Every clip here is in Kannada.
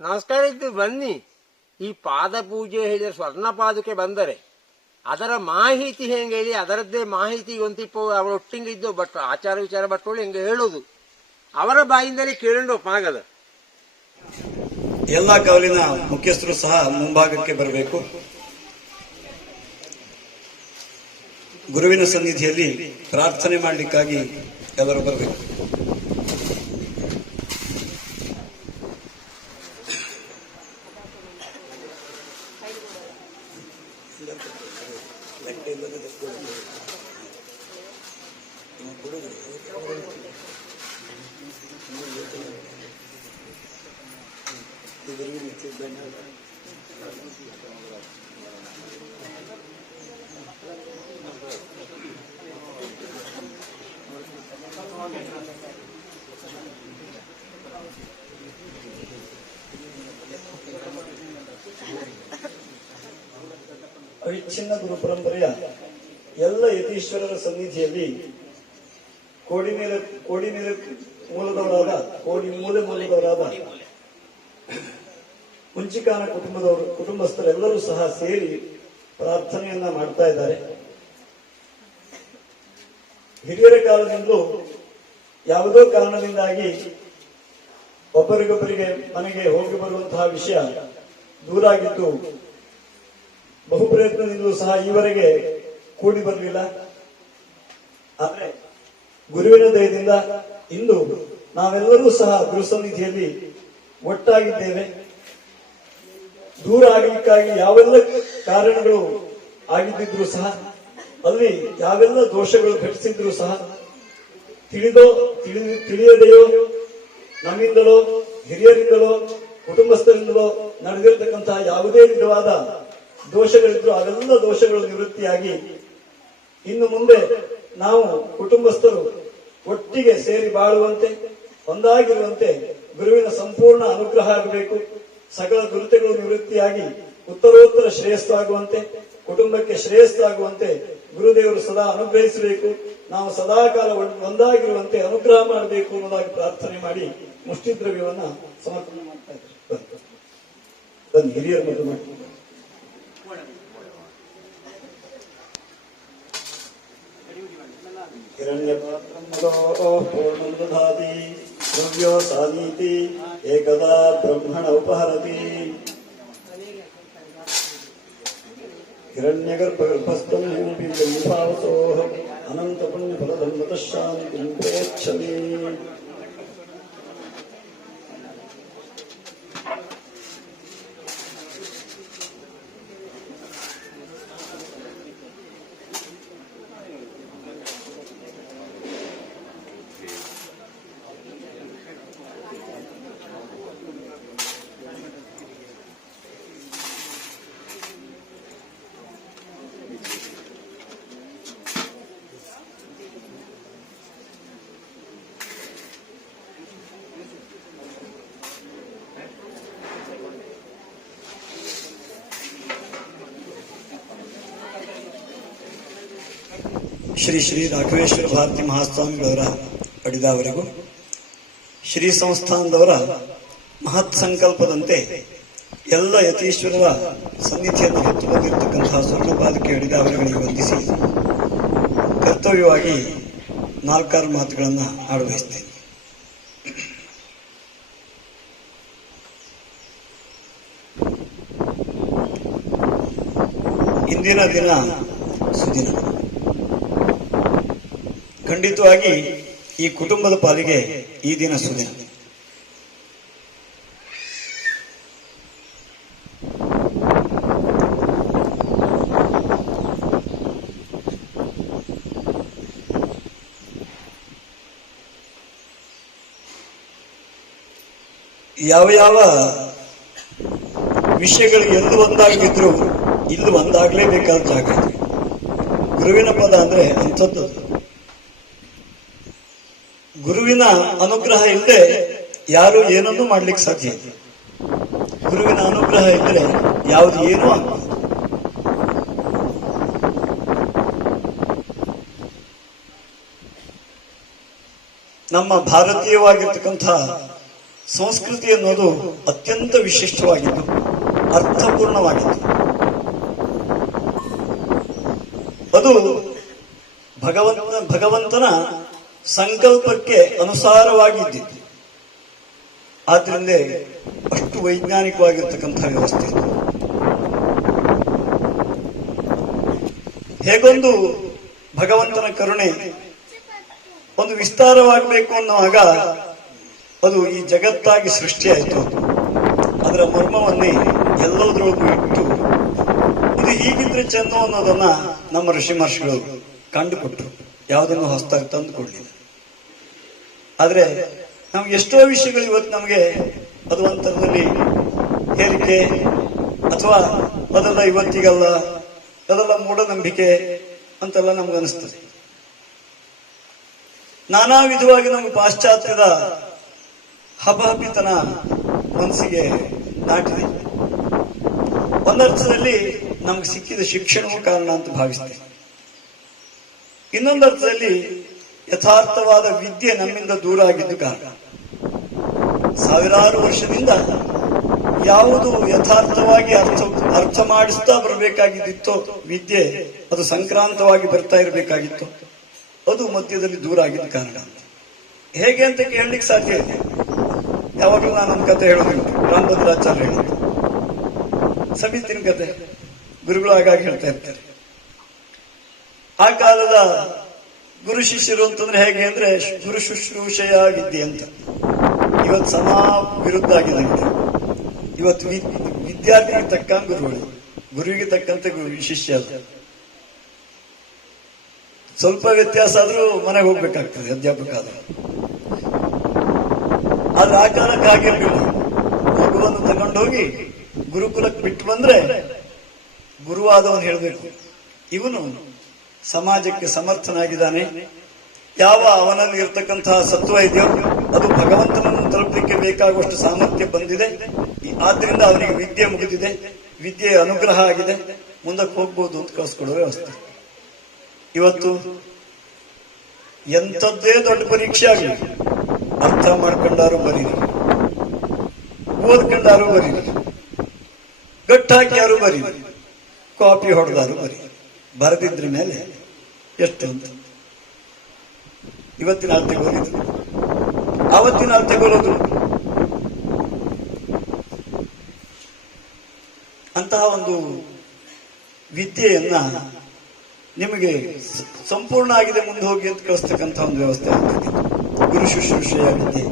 ನಮಸ್ಕಾರ ಇದ್ದು ಬನ್ನಿ. ಈ ಪಾದ ಪೂಜೆ ಹೇಳಿದ್ರೆ ಸ್ವರ್ಣ ಪಾದುಕೆ ಬಂದರೆ ಅದರ ಮಾಹಿತಿ ಹೆಂಗೆ ಹೇಳಿ, ಅದರದ್ದೇ ಮಾಹಿತಿ ಒಂದಿಪ್ಪ ಅವಳೊಟ್ಟಿಂಗಿದ್ದು ಭಟ್ ಆಚಾರ ವಿಚಾರ ಭಟ್ಟೋಳು ಹೆಂಗೆ ಹೇಳೋದು, ಅವರ ಬಾಯಿಂದಲೇ ಕೇಳೋ ಪಾಗದ. ಎಲ್ಲ ಕಾವಲಿನ ಮುಖ್ಯಸ್ಥರು ಸಹ ಮುಂಭಾಗಕ್ಕೆ ಬರಬೇಕು. ಗುರುವಿನ ಸನ್ನಿಧಿಯಲ್ಲಿ ಪ್ರಾರ್ಥನೆ ಮಾಡಲಿಕ್ಕಾಗಿ ಎಲ್ಲರೂ ಬರಬೇಕು. ಅವಿಚ್ಛಿನ್ನ ಗುರು ಪರಂಪರೆಯ ಎಲ್ಲ ಯತೀಶ್ವರರ ಸನ್ನಿಧಿಯಲ್ಲಿ ಕೋಡಿ ಮೂಲದವರಾದ ಮುಂಚಿಕಾನ ಕುಟುಂಬಸ್ಥರೆಲ್ಲರೂ ಸಹ ಸೇರಿ ಪ್ರಾರ್ಥನೆಯನ್ನ ಮಾಡ್ತಾ ಇದ್ದಾರೆ. ಹಿರಿಯರ ಕಾಲದಿಂದಲೂ ಯಾವುದೋ ಕಾರಣದಿಂದಾಗಿ ಒಬ್ಬರಿಗೊಬ್ಬರಿಗೆ ಮನೆಗೆ ಹೋಗಿ ಬರುವಂತಹ ವಿಷಯ ದೂರಾಗಿದ್ದು ಬಹು ಪ್ರಯತ್ನದಿಂದಲೂ ಸಹ ಈವರೆಗೆ ಕೂಡಿ ಬರಲಿಲ್ಲ. ಆದರೆ ಗುರುವಿನ ದಯದಿಂದ ಇಂದು ನಾವೆಲ್ಲರೂ ಸಹ ಗುರುಸನ್ನಿಧಿಯಲ್ಲಿ ಒಟ್ಟಾಗಿದ್ದೇವೆ. ದೂರ ಆಗಲಿಕ್ಕಾಗಿ ಯಾವೆಲ್ಲ ಕಾರಣಗಳು ಆಗಿದ್ದಿದ್ರು ಸಹ, ಅಲ್ಲಿ ಯಾವೆಲ್ಲ ದೋಷಗಳು ಘಟಿಸಿದ್ರು ಸಹ, ತಿಳಿಯದೆಯೋ ನಮ್ಮಿಂದಲೋ ಹಿರಿಯರಿಂದಲೋ ಕುಟುಂಬಸ್ಥರಿಂದಲೋ ನಡೆದಿರತಕ್ಕಂತಹ ಯಾವುದೇ ವಿಧವಾದ ದೋಷಗಳಿದ್ರು ಅವೆಲ್ಲ ದೋಷಗಳು ನಿವೃತ್ತಿಯಾಗಿ ಇನ್ನು ಮುಂದೆ ನಾವು ಕುಟುಂಬಸ್ಥರು ಒಟ್ಟಿಗೆ ಸೇರಿ ಬಾಳುವಂತೆ, ಒಂದಾಗಿರುವಂತೆ ಗುರುವಿನ ಸಂಪೂರ್ಣ ಅನುಗ್ರಹ ಆಗಬೇಕು. ಸಕಲ ದುರಿತಗಳು ನಿವೃತ್ತಿಯಾಗಿ ಉತ್ತರೋತ್ತರ ಶ್ರೇಯಸ್ಸಾಗುವಂತೆ, ಕುಟುಂಬಕ್ಕೆ ಶ್ರೇಯಸ್ಸಾಗುವಂತೆ ಗುರುದೇವರು ಸದಾ ಅನುಗ್ರಹಿಸಬೇಕು. ನಾವು ಸದಾಕಾಲ ಒಂದಾಗಿರುವಂತೆ ಅನುಗ್ರಹ ಮಾಡಬೇಕು ಅನ್ನೋದಾಗಿ ಪ್ರಾರ್ಥನೆ ಮಾಡಿ ಮುಷ್ಟಿ ದ್ರವ್ಯವನ್ನ ಸಮರ್ಪಣೆ ಮಾಡ್ತಾ ಇದ್ದಾರೆ. ಬನ್ನಿ ಹಿರಿಯರ ಮತ್ತು ಮಾಡಿ. ಪೂರ್ಣಂ ದಧಾತಿ ದ್ರವ್ಯೋ ಸಾನೀತಿ ಏಕದಾ ಬ್ರಹ್ಮಣ ಉಪಹರತಿ. ಹಿರಣ್ಯಗರ್ಭಸ್ಥಂ ಭಾವಸೋಹಂ ಅನಂತ ಪುಣ್ಯ ಫಲದಂ ಶಾಂತಿಂ ಪ್ರೇಕ್ಷಮಿ. ಶ್ರೀ ಶ್ರೀ ರಾಘವೇಶ್ವರ ಭಾರತಿ ಮಹಾಸ್ವಾಮಿಗಳವರ ಪಡೆದವರೆಗೂ ಶ್ರೀ ಸಂಸ್ಥಾನದವರ ಮಹತ್ ಸಂಕಲ್ಪದಂತೆ ಎಲ್ಲ ಯತೀಶ್ವರರ ಸನ್ನಿಧಿಯನ್ನು ಹೊತ್ತು ಬಂದಿರತಕ್ಕಂತಹ ಸ್ವರ್ಣಪಾದಕ್ಕೆ ಹಿಡಿದವರುಗಳಿಗೆ ವಂದಿಸಿ ಕರ್ತವ್ಯವಾಗಿ 4 ಮಾತುಗಳನ್ನು ಆಡಬಯಸ್ತೇನೆ. ಇಂದಿನ ದಿನ ಸುದಿನ. ಖಂಡಿತವಾಗಿ ಈ ಕುಟುಂಬದ ಪಾಲಿಗೆ ಈ ದಿನ ಸುದಿನ. ಯಾವ ವಿಷಯಗಳು ಎಲ್ಲೂ ಒಂದಾಗಿದ್ರು ಇಲ್ಲೂ ಒಂದಾಗಲೇಬೇಕಾದ ಜಾಗ ಇದೆ. ಗುರುವಿನ ಪದ ಅಂದ್ರೆ ಅಂಥದ್ದು. ಗುರುವಿನ ಅನುಗ್ರಹ ಇಲ್ಲದೆ ಯಾರು ಏನನ್ನೂ ಮಾಡ್ಲಿಕ್ಕೆ ಸಾಧ್ಯ ಇಲ್ಲ. ಗುರುವಿನ ಅನುಗ್ರಹ ಇದ್ರೆ ಯಾವುದು ಏನೂ ಆಗಲ್ಲ. ನಮ್ಮ ಭಾರತೀಯವಾಗಿರ್ತಕ್ಕಂಥ ಸಂಸ್ಕೃತಿ ಅನ್ನೋದು ಅತ್ಯಂತ ವಿಶಿಷ್ಟವಾಗಿದ್ದು ಅರ್ಥಪೂರ್ಣವಾಗಿತ್ತು. ಅದು ಭಗವಂತನ ಸಂಕಲ್ಪಕ್ಕೆ ಅನುಸಾರವಾಗಿದ್ದಿತ್ತು. ಆದ್ರಿಂದ ಅಷ್ಟು ವೈಜ್ಞಾನಿಕವಾಗಿರ್ತಕ್ಕಂಥ ವ್ಯವಸ್ಥೆ ಇತ್ತು. ಹೇಗೊಂದು ಭಗವಂತನ ಕರುಣೆ ಒಂದು ವಿಸ್ತಾರವಾಗಬೇಕು ಅನ್ನುವಾಗ ಅದು ಈ ಜಗತ್ತಾಗಿ ಸೃಷ್ಟಿಯಾಯಿತು. ಅದರ ಮರ್ಮವನ್ನೇ ಎಲ್ಲದರೊಳಗೂ ಇಟ್ಟು ಇದು ಹೀಗಿದ್ರೆ ಚೆನ್ನು ಅನ್ನೋದನ್ನ ನಮ್ಮ ಋಷಿ ಮಹರ್ಷಿಗಳು ಕಂಡುಕೊಟ್ರು. ಯಾವುದನ್ನು ಹೊಸದಾಗಿ ತಂದುಕೊಳ್ಳಿಲ್ಲ. ಆದ್ರೆ ನಮ್ಗೆ ಎಷ್ಟೋ ವಿಷಯಗಳು ಇವತ್ತು ನಮಗೆ ಅದು ಒಂಥರದಲ್ಲಿ ಹೇರಿಕೆ ಅಥವಾ ಅದೆಲ್ಲ ಇವತ್ತಿಗಲ್ಲ, ಅದೆಲ್ಲ ಮೂಢನಂಬಿಕೆ ಅಂತೆಲ್ಲ ನಮ್ಗನಿಸ್ತದೆ. ನಾನಾ ವಿಧವಾಗಿ ನಮ್ಗೆ ಪಾಶ್ಚಾತ್ಯದ ಹಬಹಬಿತನ ಮನಸ್ಸಿಗೆ ನಾಟಿದೆ. ಒಂದರ್ಥದಲ್ಲಿ ನಮ್ಗೆ ಸಿಕ್ಕಿದ ಶಿಕ್ಷಣವೂ ಕಾರಣ ಅಂತ ಭಾವಿಸ್ತೇನೆ. ಇನ್ನೊಂದರ್ಥದಲ್ಲಿ ಯಥಾರ್ಥವಾದ ವಿದ್ಯೆ ನಮ್ಮಿಂದ ದೂರ ಆಗಿದ್ದು ಕಾರಣ. ಸಾವಿರಾರು ವರ್ಷದಿಂದ ಯಾವುದು ಯಥಾರ್ಥವಾಗಿ ಅರ್ಥ ಮಾಡಿಸ್ತಾ ಬರಬೇಕಾಗಿದ್ದಿತ್ತೋ ವಿದ್ಯೆ, ಅದು ಸಂಕ್ರಾಂತವಾಗಿ ಬರ್ತಾ ಇರಬೇಕಾಗಿತ್ತು, ಅದು ಮಧ್ಯದಲ್ಲಿ ದೂರ ಆಗಿದ್ದ ಕಾರಣ. ಹೇಗೆ ಅಂತ ಕೇಳಲಿಕ್ಕೆ ಸಾಧ್ಯ ಇದೆ. ಯಾವಾಗಲೂ ನಾನೊಂದು ಕತೆ ಹೇಳೋದುಂಟು. ರಾಮಭದ್ರಾಚಾರ್ಯ ಹೇಳಿದ್ದು ಸಮಿತಿನ ಕತೆ ಗುರುಗಳು ಆಗಾಗ ಹೇಳ್ತಾ ಇರ್ತಾರೆ. ಆ ಕಾಲದ ಗುರು ಶಿಷ್ಯರು ಅಂತಂದ್ರೆ ಹೇಗೆ ಅಂದ್ರೆ ಗುರು ಶುಶ್ರೂಷೆಯ ವಿದ್ಯೆ ಅಂತ. ಇವತ್ತು ಸಮಾ ವಿರುದ್ಧ ಆಗಿದೆ. ಇವತ್ತು ವಿದ್ಯಾರ್ಥಿಗೆ ತಕ್ಕಂತ ಗುರುಗಳು, ಗುರುವಿಗೆ ತಕ್ಕಂತೆ ಶಿಷ್ಯ. ಅದು ಸ್ವಲ್ಪ ವ್ಯತ್ಯಾಸ ಆದ್ರೂ ಮನೆಗೆ ಹೋಗ್ಬೇಕಾಗ್ತದೆ ಅಧ್ಯಾಪಕ ಆದ್ರೆ. ಆದ್ರೆ ಆ ಕಾಲಕ್ಕೆ ಆಗಿರ್ಲಿಲ್ಲ. ಮಗುವನ್ನು ತಗೊಂಡೋಗಿ ಗುರುಕುಲಕ್ಕೆ ಬಿಟ್ಟು ಬಂದ್ರೆ ಗುರುವಾದವನು ಹೇಳಬೇಕು, ಇವನು ಸಮಾಜಕ್ಕೆ ಸಮರ್ಥನಾಗಿದ್ದಾನೆ, ಯಾವ ಅವನಲ್ಲಿ ಇರತಕ್ಕಂತಹ ಸತ್ವ ಇದೆಯೋ ಅದು ಭಗವಂತನನ್ನು ತಲುಪಲಿಕ್ಕೆ ಬೇಕಾಗುವಷ್ಟು ಸಾಮರ್ಥ್ಯ ಬಂದಿದೆ, ಆದ್ರಿಂದ ಅವನಿಗೆ ವಿದ್ಯೆ ಮುಗಿದಿದೆ, ವಿದ್ಯೆಯ ಅನುಗ್ರಹ ಆಗಿದೆ, ಮುಂದಕ್ಕೆ ಹೋಗ್ಬೋದು ಅಂತ ಕಳಿಸ್ಕೊಡೋ ವ್ಯವಸ್ಥೆ. ಇವತ್ತು ಎಂಥದ್ದೇ ದೊಡ್ಡ ಪರೀಕ್ಷೆ ಆಗಲಿ ಅರ್ಥ ಮಾಡ್ಕೊಂಡಾರು ಬರೀರಿ, ಓದ್ಕೊಂಡಾರು ಬರೀರಿ, ಗಟ್ಟಾಕಿ ಯಾರು ಬರೀರಿ, ಕಾಪಿ ಹೊಡೆದಾರು ಬರೀರಿ. ಬರೆದಿದ್ರ ಮೇಲೆ ಎಷ್ಟು ಅಂತ ಇವತ್ತಿನ ಅಳತೆ ಹೋಗಿದ್ರು, ಆವತ್ತಿನ ಅಳತೆ ಹೋಗೋದು. ಅಂತಹ ಒಂದು ವಿದ್ಯೆಯನ್ನ ನಿಮಗೆ ಸಂಪೂರ್ಣ ಆಗಿದೆ ಮುಂದೆ ಹೋಗಿ ಅಂತ ಕಳಿಸ್ತಕ್ಕಂಥ ಒಂದು ವ್ಯವಸ್ಥೆ ಆಗ್ತದೆ. ಗುರು ಶುಶ್ರೂಷೆಯ ವಿದ್ಯೆ.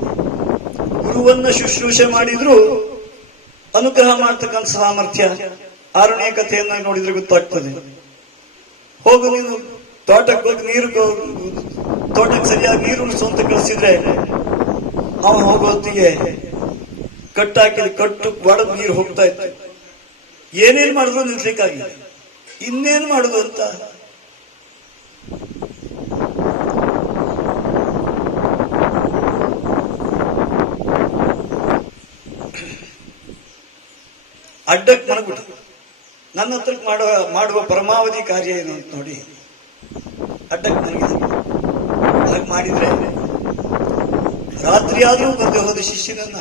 ಗುರುವನ್ನ ಶುಶ್ರೂಷೆ ಮಾಡಿದ್ರು ಅನುಗ್ರಹ ಮಾಡ್ತಕ್ಕಂಥ ಸಾಮರ್ಥ್ಯ ಆರಣ್ಯ ಕಥೆಯನ್ನ ನೋಡಿದ್ರೆ ಗೊತ್ತಾಗ್ತದೆ. ಹೋಗು ನೀನು ತೋಟಕ್ಕೆ ಹೋಗಿ ನೀರು, ತೋಟಕ್ಕೆ ಸರಿಯಾಗಿ ನೀರು ಉಣಿಸು ಅಂತ ಕಳಿಸಿದ್ರೆ ಅವನು ಹೋಗೋತ್ತಿಗೆ ಕಟ್ಟಾಕಿದ ಕಟ್ಟು ಒಡೆದು ನೀರು ಹೋಗ್ತಾ ಇತ್ತು. ಏನೇನ್ ಮಾಡಿದ್ರು ನಿಲ್ಸ್ಲಿಕ್ಕಾಗಿಲ್ಲ, ಇನ್ನೇನು ಮಾಡುದು ಅಂತ. ಅಡ್ಡಕ್ಕೆ ಮನಗುಟ್ಟು ನನ್ನ ಹತ್ರ ಮಾಡುವ ಪರಮಾವಧಿ ಕಾರ್ಯ ಏನು ಅಂತ ನೋಡಿ ಅಡ್ಡಕ್ಕೆ ಮನಗಿದೆ. ಹಾಗೆ ಮಾಡಿದ್ರೆ ರಾತ್ರಿ ಆದ್ರೂ ಬಂದು ಹೋದ ಶಿಷ್ಯನನ್ನ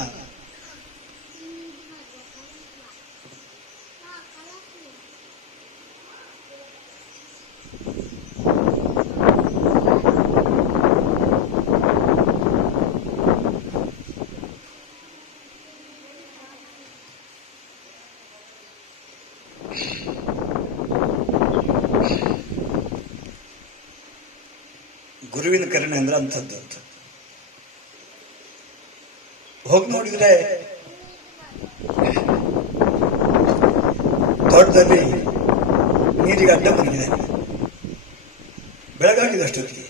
ಗುರುವಿನ ಕರುಣೆ ಅಂದ್ರೆ ಅಂಥದ್ದು. ಹೋಗಿ ನೋಡಿದ್ರೆ ತೋಟದಲ್ಲಿ ನೀರಿಗೆ ಅಡ್ಡ ಬಂದಿದೆ, ಬೆಳಗಾಗಿದೆ ಅಷ್ಟೊತ್ತಿಗೆ.